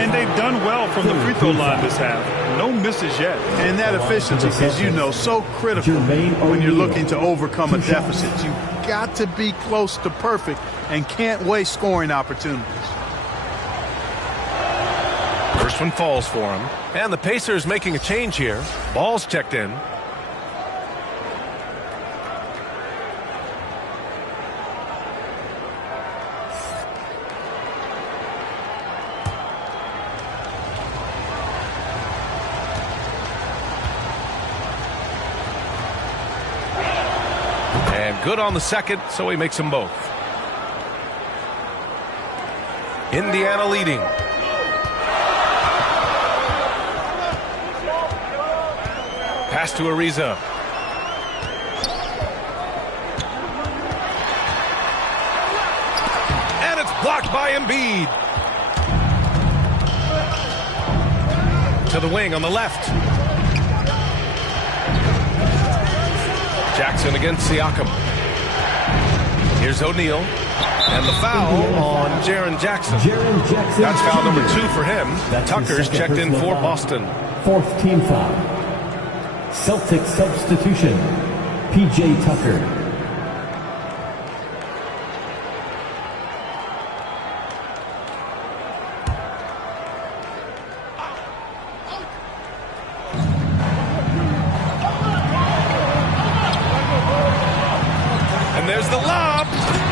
And they've done well from the free throw line this half. No misses yet. And that efficiency is, you know, so critical when you're looking to overcome a deficit. You've got to be close to perfect and can't waste scoring opportunities. First one falls for him. And the Pacers making a change here. Ball's checked in. And good on the second, so he makes them both. Indiana leading. Pass to Ariza. And it's blocked by Embiid. To the wing on the left. Jackson against Siakam. Here's O'Neal. And the foul on Jaren Jackson. That's foul number 2 for him. Tucker's checked in for Boston. Fourth team foul. Celtics substitution. P.J. Tucker. And there's the lob.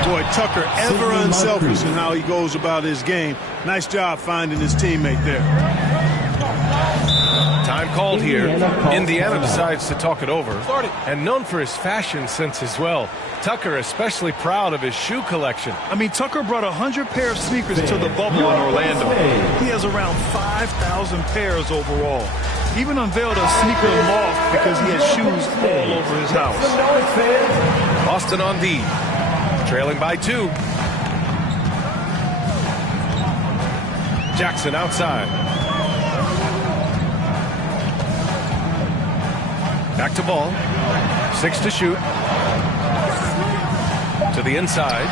Boy, Tucker ever unselfish in how he goes about his game. Nice job finding his teammate there. Time called here. Indiana decides to talk it over. And known for his fashion sense as well. Tucker especially proud of his shoe collection. I mean, Tucker brought 100 pair of sneakers to the bubble in Orlando. He has around 5,000 pairs overall. He even unveiled a sneaker loft because he has shoes all over his house. Boston on D. Trailing by 2. Jackson outside. Back to ball. 6 to shoot. To the inside.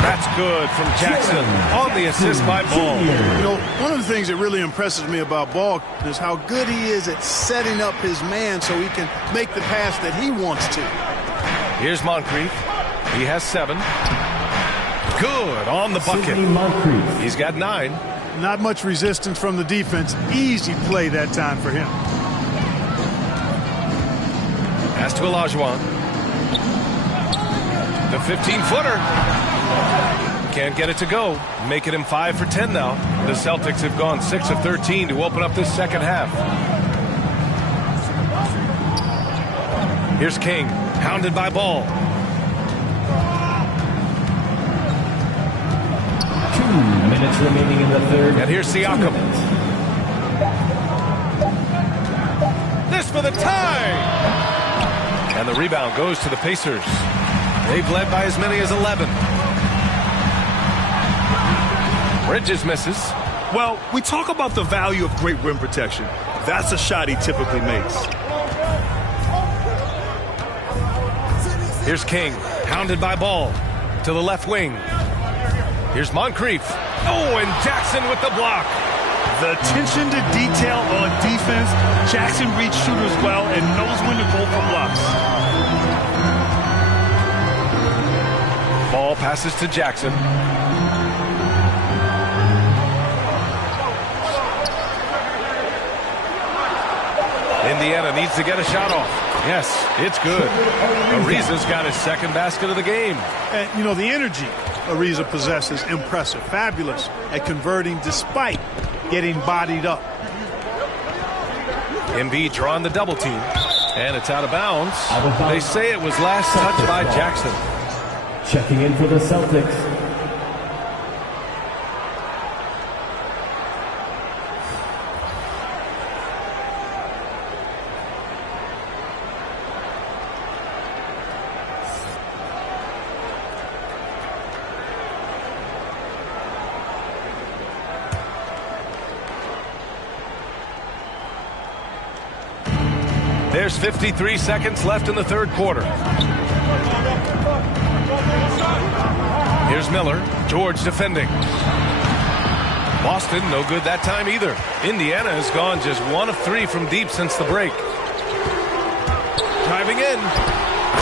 That's good from Jackson on the assist by Ball. You know, one of the things that really impresses me about Ball is how good he is at setting up his man so he can make the pass that he wants to. Here's Moncrief. He has 7. Good on the bucket. He's got 9. Not much resistance from the defense. Easy play that time for him. Pass to Olajuwon. The 15-footer. Can't get it to go. Making him 5 for 10 now. The Celtics have gone 6 of 13 to open up this second half. Here's King. Hounded by Ball. 2 minutes remaining in the third. And here's Siakam. This for the tie! And the rebound goes to the Pacers. They've led by as many as 11. Bridges misses. Well, we talk about the value of great rim protection. That's a shot he typically makes. Here's King, hounded by Ball. To the left wing. Here's Moncrief. Oh, and Jackson with the block. The attention to detail on defense. Jackson reads shooters well and knows when to go for blocks. Ball passes to Jackson. Indiana needs to get a shot off. Yes, it's good. Ariza's got his second basket of the game. And, you know, the energy Ariza possesses, impressive. Fabulous at converting despite getting bodied up. Embiid drawing the double team. And it's out of bounds. They say it was last touched by Jackson. Checking in for the Celtics. There's 53 seconds left in the third quarter. Here's Miller. George defending. Boston, no good that time either. Indiana has gone just 1 of 3 from deep since the break. Driving in.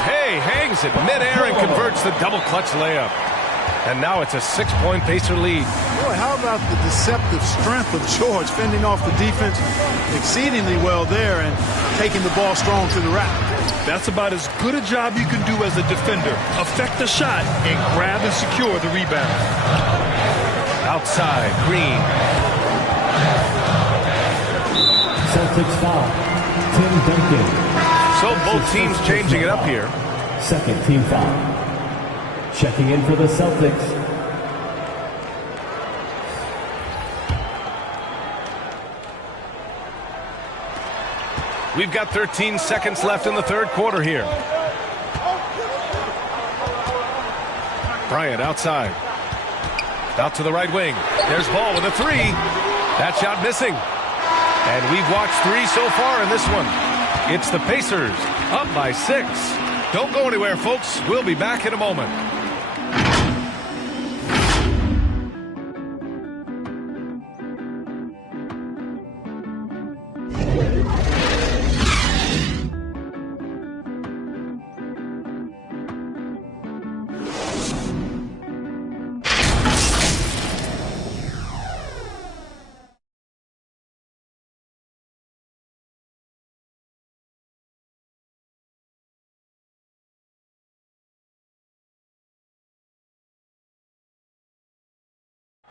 Hey, hangs it midair and converts the double clutch layup. And now it's a 6-point Pacer lead. Boy, how about the deceptive strength of George fending off the defense exceedingly well there and taking the ball strong to the rack. That's about as good a job you can do as a defender. Affect the shot and grab and secure the rebound. Outside, Green. Celtics foul. Tim Duncan. So both teams changing it up here. Second team foul. Checking in for the Celtics. We've got 13 seconds left in the third quarter here. Bryant outside. Out to the right wing. There's Ball with a 3. That shot missing. And we've watched 3 so far in this one. It's the Pacers up by 6. Don't go anywhere, folks. We'll be back in a moment.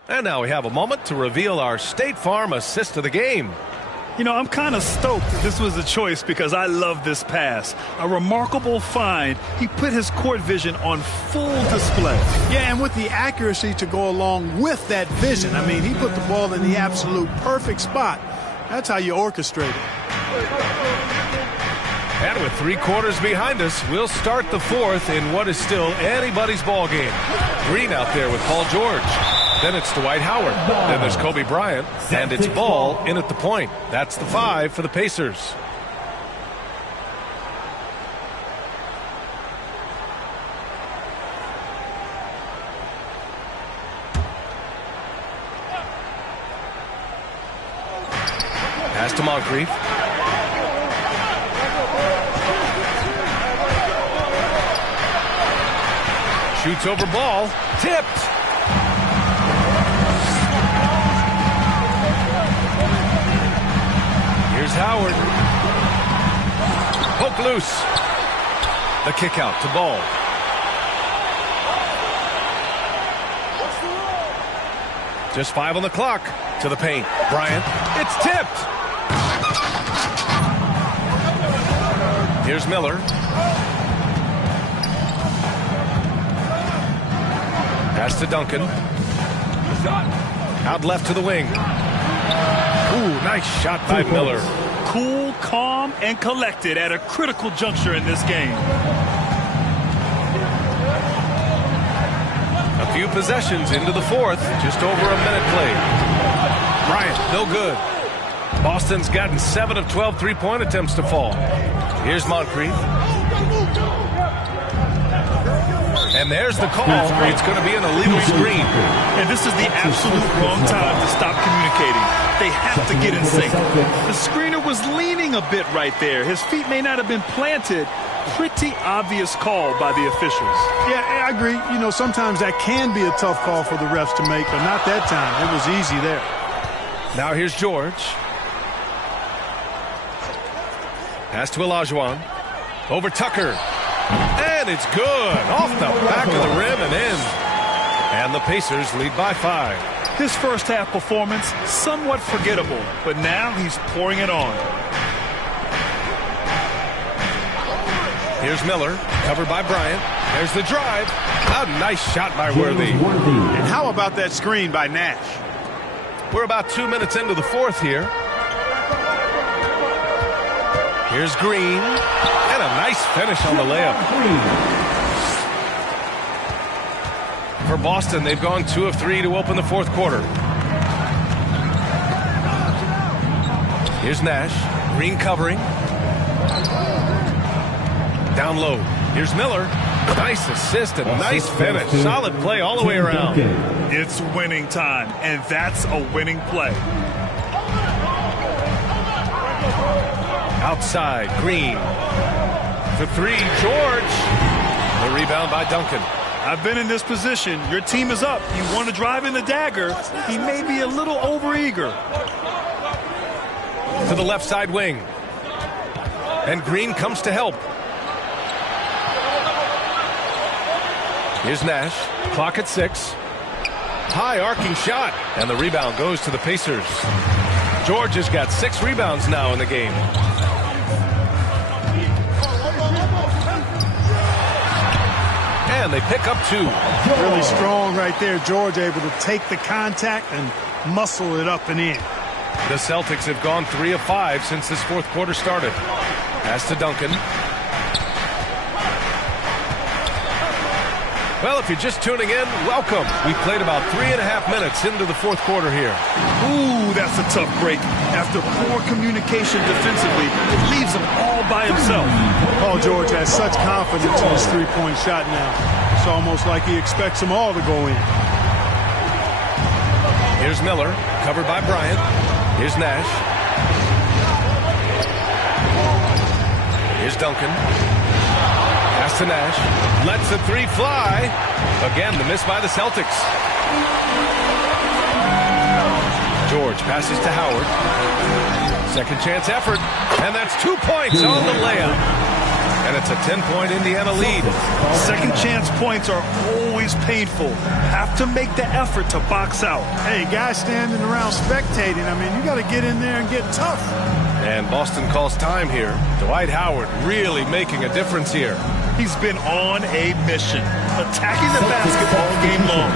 And now we have a moment to reveal our State Farm assist of the game. You know, I'm kind of stoked this was a choice because I love this pass. A remarkable find. He put his court vision on full display. Yeah, and with the accuracy to go along with that vision. I mean, he put the ball in the absolute perfect spot. That's how you orchestrate it. And with 3 quarters behind us, we'll start the fourth in what is still anybody's ball game. Green out there with Paul George. Then it's Dwight Howard. Then there's Kobe Bryant. And it's Ball in at the point. That's the 5 for the Pacers. Pass to Moncrief. Shoots over Ball. Tipped. Here's Howard. Poke loose. The kick out to Ball. Just 5 on the clock. To the paint. Bryant. It's tipped. Here's Miller. Pass to Duncan. Out left to the wing. Ooh, nice shot by Miller. Cool, calm, and collected at a critical juncture in this game. A few possessions into the fourth. Just over a minute played. Bryant, no good. Boston's gotten 7 of 12 three-point attempts to fall. Here's Moncrief. And there's the call. It's going to be an illegal screen. And this is the absolute wrong time to stop communicating. They have to get in sync. The screener was leaning a bit right there. His feet may not have been planted. Pretty obvious call by the officials. Yeah, I agree. You know, sometimes that can be a tough call for the refs to make, but not that time. It was easy there. Now here's George. Pass to Olajuwon. Over Tucker. And it's good. Off the back of the rim and in. And the Pacers lead by 5. His first half performance, somewhat forgettable, but now he's pouring it on. Here's Miller, covered by Bryant. There's the drive. A nice shot by Worthy. And how about that screen by Nash? We're about 2 minutes into the fourth here. Here's Green. And a nice finish on the layup. For Boston, they've gone 2 of 3 to open the fourth quarter. Here's Nash. Green covering. Down low. Here's Miller. Nice assist and nice finish. Solid play all the way around. It's winning time, and that's a winning play. Outside, Green. For 3, George. The rebound by Duncan. I've been in this position. Your team is up. You want to drive in the dagger. He may be a little overeager. To the left side wing. And Green comes to help. Here's Nash. Clock at 6. High arcing shot. And the rebound goes to the Pacers. George has got 6 rebounds now in the game. And they pick up 2. Really strong right there. George able to take the contact and muscle it up and in. The Celtics have gone 3 of 5 since this fourth quarter started. Pass to Duncan. Well, if you're just tuning in, welcome. We've played about 3.5 minutes into the fourth quarter here. Ooh, that's a tough break. After poor communication defensively, it leaves him all by himself. Paul George has such confidence in his three-point shot now. It's almost like he expects them all to go in. Here's Miller, covered by Bryant. Here's Nash. Here's Duncan. Pass to Nash. Lets the 3 fly. Again, the miss by the Celtics. George passes to Howard. Second chance effort. And that's 2 points on the layup. And it's a 10-point Indiana lead. Second chance points are always painful. Have to make the effort to box out. Hey, guys standing around spectating, I mean, you got to get in there and get tough. And Boston calls time here. Dwight Howard really making a difference here. He's been on a mission, attacking the basketball game long.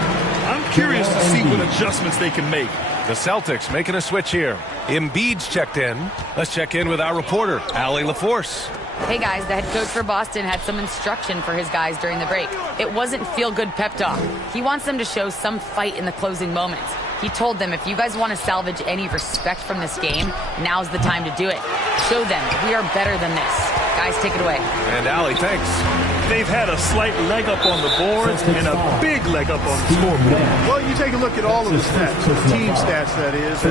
I'm curious to see what adjustments they can make. The Celtics making a switch here. Embiid's checked in. Let's check in with our reporter, Allie LaForce. Hey guys, the head coach for Boston had some instruction for his guys during the break. It wasn't feel-good pep talk. He wants them to show some fight in the closing moments. He told them, if you guys want to salvage any respect from this game, now's the time to do it. Show them we are better than this. Guys, take it away. And Allie, thanks. They've had a slight leg up on the boards and a big leg up on the scoreboard. Well, you take a look at all of the stats, the team stats, that is.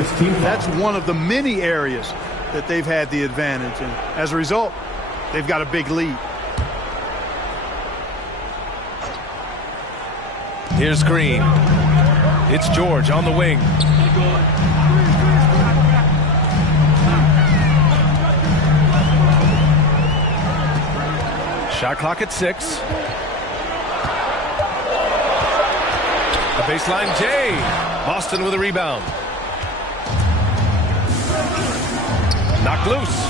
That's one of the many areas that they've had the advantage. And as a result, they've got a big lead. Here's Green. It's George on the wing. Shot clock at 6. The baseline J. Boston with a rebound. Knocked loose.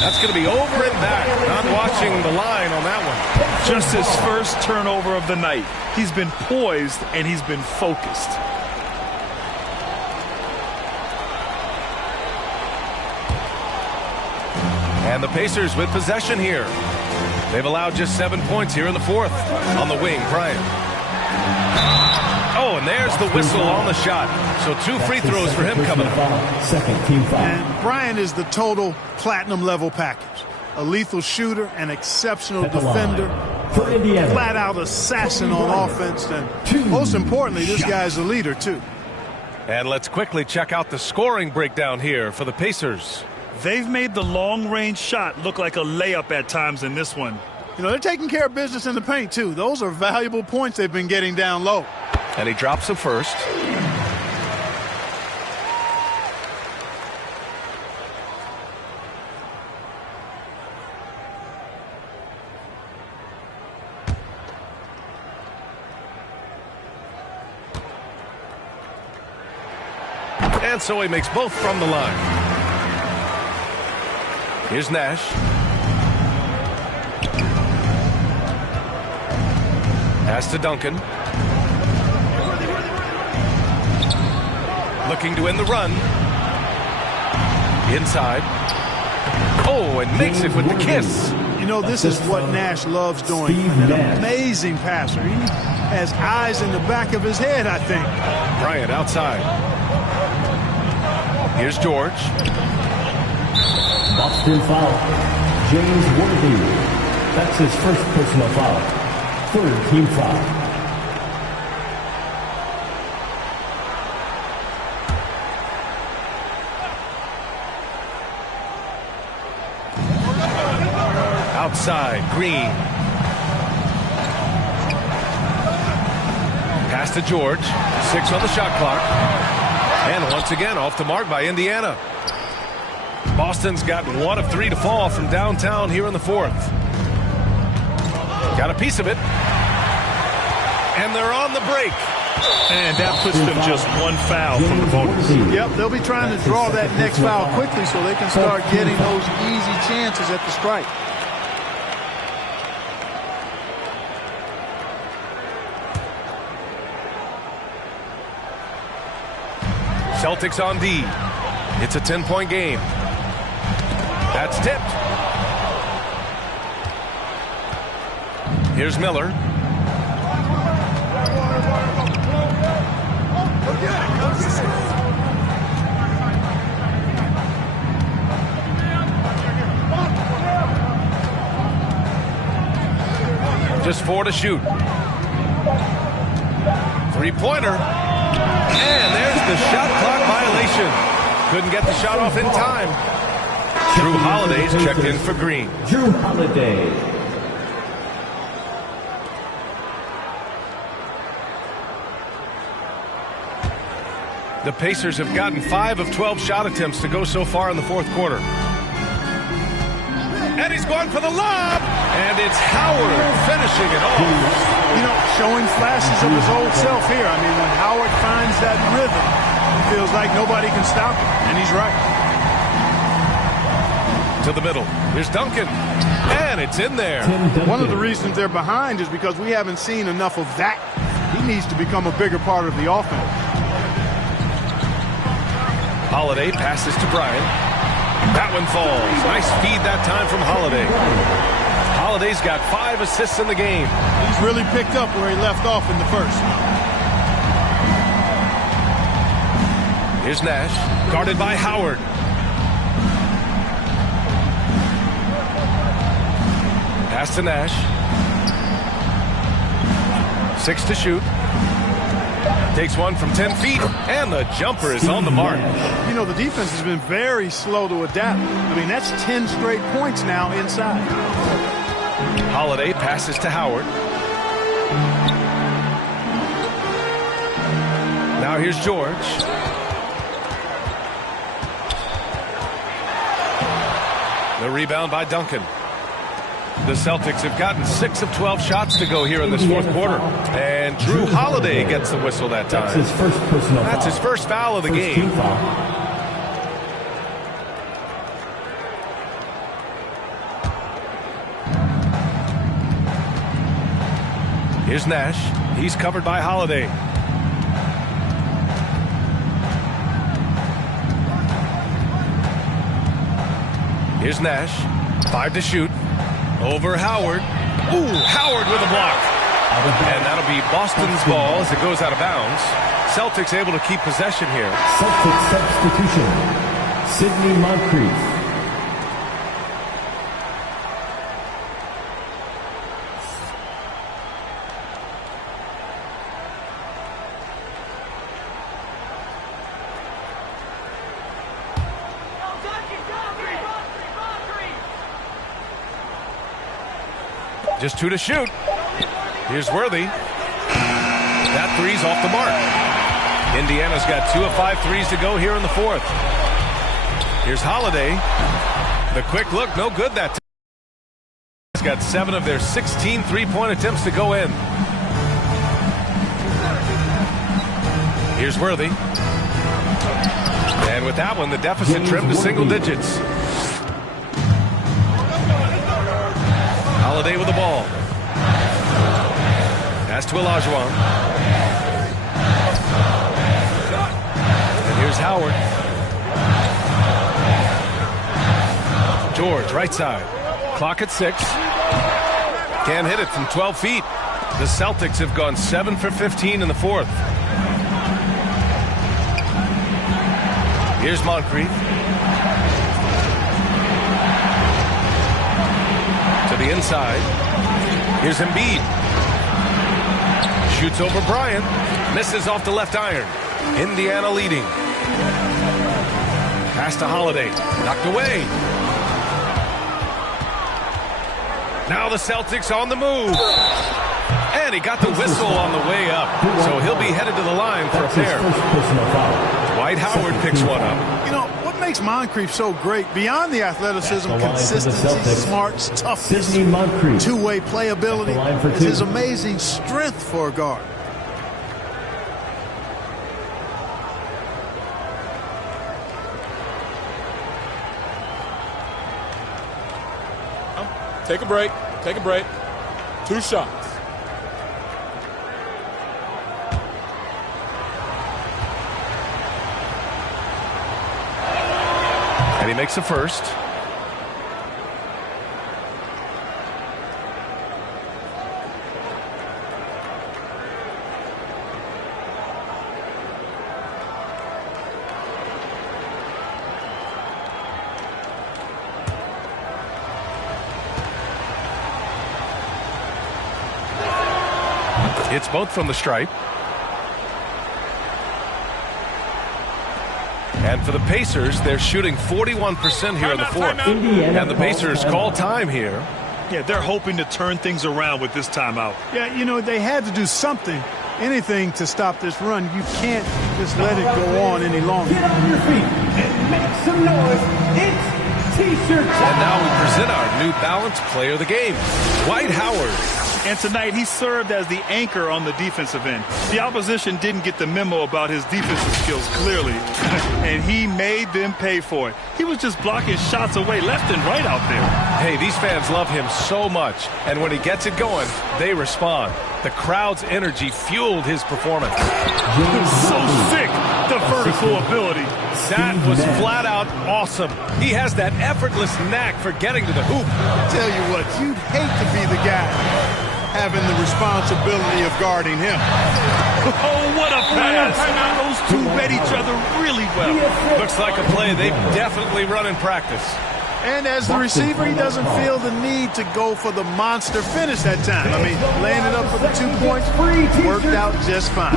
That's going to be over and back. Not watching the line on that one. Just his first turnover of the night. He's been poised and he's been focused. And the Pacers with possession here. They've allowed just 7 points here in the fourth. On the wing, Bryant. Oh, and there's the whistle on the shot. So 2 free throws for him coming up. Second team foul. And Bryant is the total platinum level package. A lethal shooter, an exceptional defender, a flat-out assassin on offense, and most importantly, this guy's a leader, too. And let's quickly check out the scoring breakdown here for the Pacers. They've made the long-range shot look like a layup at times in this one. You know, they're taking care of business in the paint, too. Those are valuable points they've been getting down low. And he drops it first. And so he makes both from the line. Here's Nash. Pass to Duncan. Looking to win the run. Inside. Oh, and makes it with the kiss. You know, this is what Nash loves doing. An amazing passer. He has eyes in the back of his head, I think. Bryant outside. Here's George. Boston foul. James Worthy. That's his first personal foul. Third team foul. Outside, Green. Pass to George. 6 on the shot clock. And once again, off the mark by Indiana. Boston's got 1 of 3 to fall from downtown here in the fourth. Got a piece of it. And they're on the break. And that puts them just 1 foul from the bonus. Yep, they'll be trying to draw that next foul quickly so they can start getting those easy chances at the strike. Celtics on D. It's a 10-point game. That's tipped. Here's Miller. Just 4 to shoot. 3-pointer. And there's the shot clock violation. Couldn't get the shot off in time. Drew Holiday's checked in for Green. Drew Holiday. The Pacers have gotten 5 of 12 shot attempts to go so far in the fourth quarter. And he's going for the lob. And it's Howard finishing it off. You know, showing flashes of his old self here. I mean, when Howard finds that rhythm, it feels like nobody can stop him. And he's right. To the middle. Here's Duncan. And it's in there. One of the reasons they're behind is because we haven't seen enough of that. He needs to become a bigger part of the offense. Holiday passes to Bryant. That one falls. Nice feed that time from Holiday. Holiday's got 5 assists in the game. He's really picked up where he left off in the first. Here's Nash, guarded by Howard. Pass to Nash. 6 to shoot. Takes one from 10 feet, and the jumper is on the mark. You know, the defense has been very slow to adapt. I mean, that's 10 straight points now inside. Holiday passes to Howard. Now here's George. The rebound by Duncan. The Celtics have gotten 6 of 12 shots to go here in this fourth quarter. And Drew Holiday gets the whistle that time. That's his first personal foul. That's his first foul of the game. Here's Nash. He's covered by Holiday. Here's Nash. 5 to shoot. Over Howard. Ooh, Howard with a block. And that'll be Boston's ball as it goes out of bounds. Celtics able to keep possession here. Celtics substitution. Sidney Moncrief. Just 2 to shoot. Here's Worthy. That three's off the mark. Indiana's got 2 of 5 threes to go here in the fourth. Here's Holiday. The quick look, no good that time. He's got 7 of their 16 three-point attempts to go in. Here's Worthy. And with that one, the deficit trimmed to single digits. Holiday with the ball. Pass to Olajuwon. And here's Howard. George, right side. Clock at 6. Can't hit it from 12 feet. The Celtics have gone 7 for 15 in the fourth. Here's Moncrief. To the inside. Here's Embiid. Shoots over Bryant. Misses off the left iron. Indiana leading. Pass to Holiday. Knocked away. Now the Celtics on the move. And he got the whistle on the way up. So he'll be headed to the line for a pair. Dwight Howard picks one up. You know, what makes Moncrief so great, beyond the athleticism, consistency, smarts, toughness, two-way playability, is his amazing strength for a guard. Take a break. Take a break. 2 shots. And he makes a first. It's both from the stripe. And for the Pacers, they're shooting 41% here in the fourth. And the Pacers call time here. Yeah, they're hoping to turn things around with this timeout. Yeah, you know, they had to do something, anything to stop this run. You can't just let it go on any longer. Get on your feet and make some noise. It's And now we present our New Balance Player of the Game, Dwight Howard. And tonight, he served as the anchor on the defensive end. The opposition didn't get the memo about his defensive skills clearly, and he made them pay for it. He was just blocking shots away left and right out there. Hey, these fans love him so much, and when he gets it going, they respond. The crowd's energy fueled his performance. So sick, the vertical ability. That was flat out awesome. He has that effortless knack for getting to the hoop. Tell you what, you'd hate to be the guy having the responsibility of guarding him. Oh, what a pass. Those two read each other really well. Looks like a play they've definitely run in practice. And as the receiver, he doesn't feel the need to go for the monster finish that time. I mean, laying it up for the 2 points worked out just fine.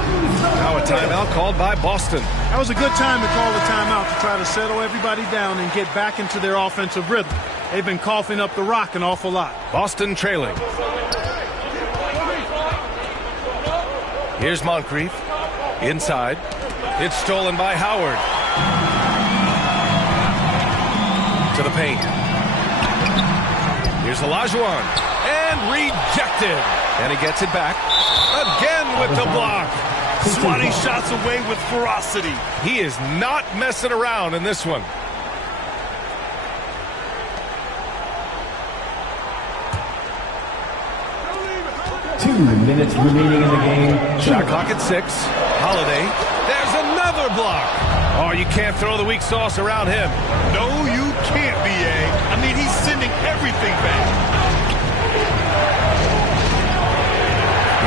Now a timeout called by Boston. That was a good time to call a timeout to try to settle everybody down and get back into their offensive rhythm. They've been coughing up the rock an awful lot. Boston trailing. Here's Moncrief. Inside. It's stolen by Howard. To the paint. Here's Olajuwon. And rejected. And he gets it back. Again with the block. Swatting shots away with ferocity. He is not messing around in this one. Two minutes remaining in the game. Shot clock at 6. Holiday. There's another block. Oh, you can't throw the weak sauce around him. No, you can't, B.A. I mean, he's sending everything back.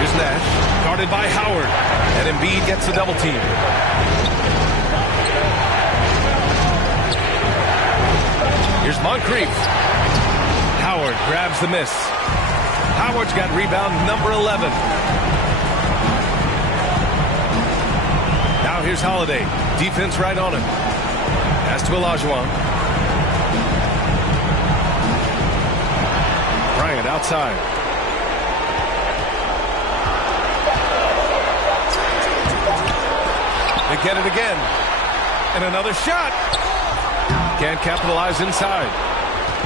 Here's Nash. Guarded by Howard. And Embiid gets a double team. Here's Moncrief. Howard grabs the miss. Howard's got rebound number 11. Now here's Holiday. Defense right on him. Pass to Olajuwon. Bryant outside. They get it again. And another shot. Can't capitalize inside.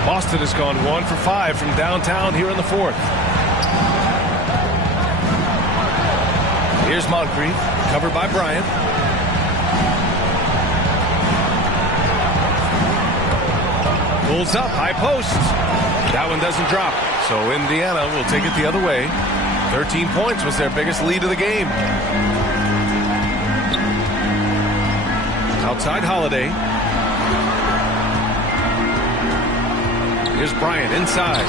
Boston has gone 1 for 5 from downtown here in the 4th. Here's Moncrief, covered by Bryant. Pulls up, high post. That one doesn't drop. So Indiana will take it the other way. 13 points was their biggest lead of the game. Outside Holiday. Here's Bryant inside.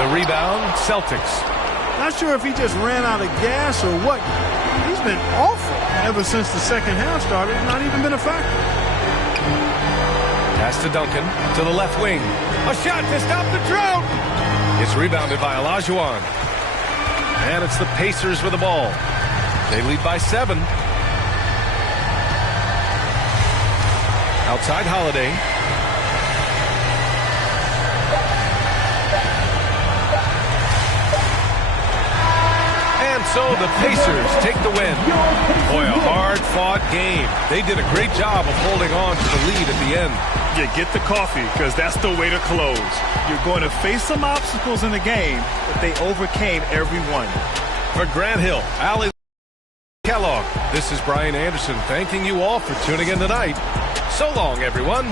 The rebound, Celtics. Not sure if he just ran out of gas or what. He's been awful ever since the second half started. Not even been a factor. Pass to Duncan to the left wing. A shot to stop the drought. It's rebounded by Olajuwon. And it's the Pacers with the ball. They lead by 7. Outside Holiday. So the Pacers take the win. Boy, a hard-fought game. They did a great job of holding on to the lead at the end. Yeah, get the coffee, because that's the way to close. You're going to face some obstacles in the game, but they overcame every one. For Grant Hill, Ali Kellogg, this is Brian Anderson thanking you all for tuning in tonight. So long, everyone.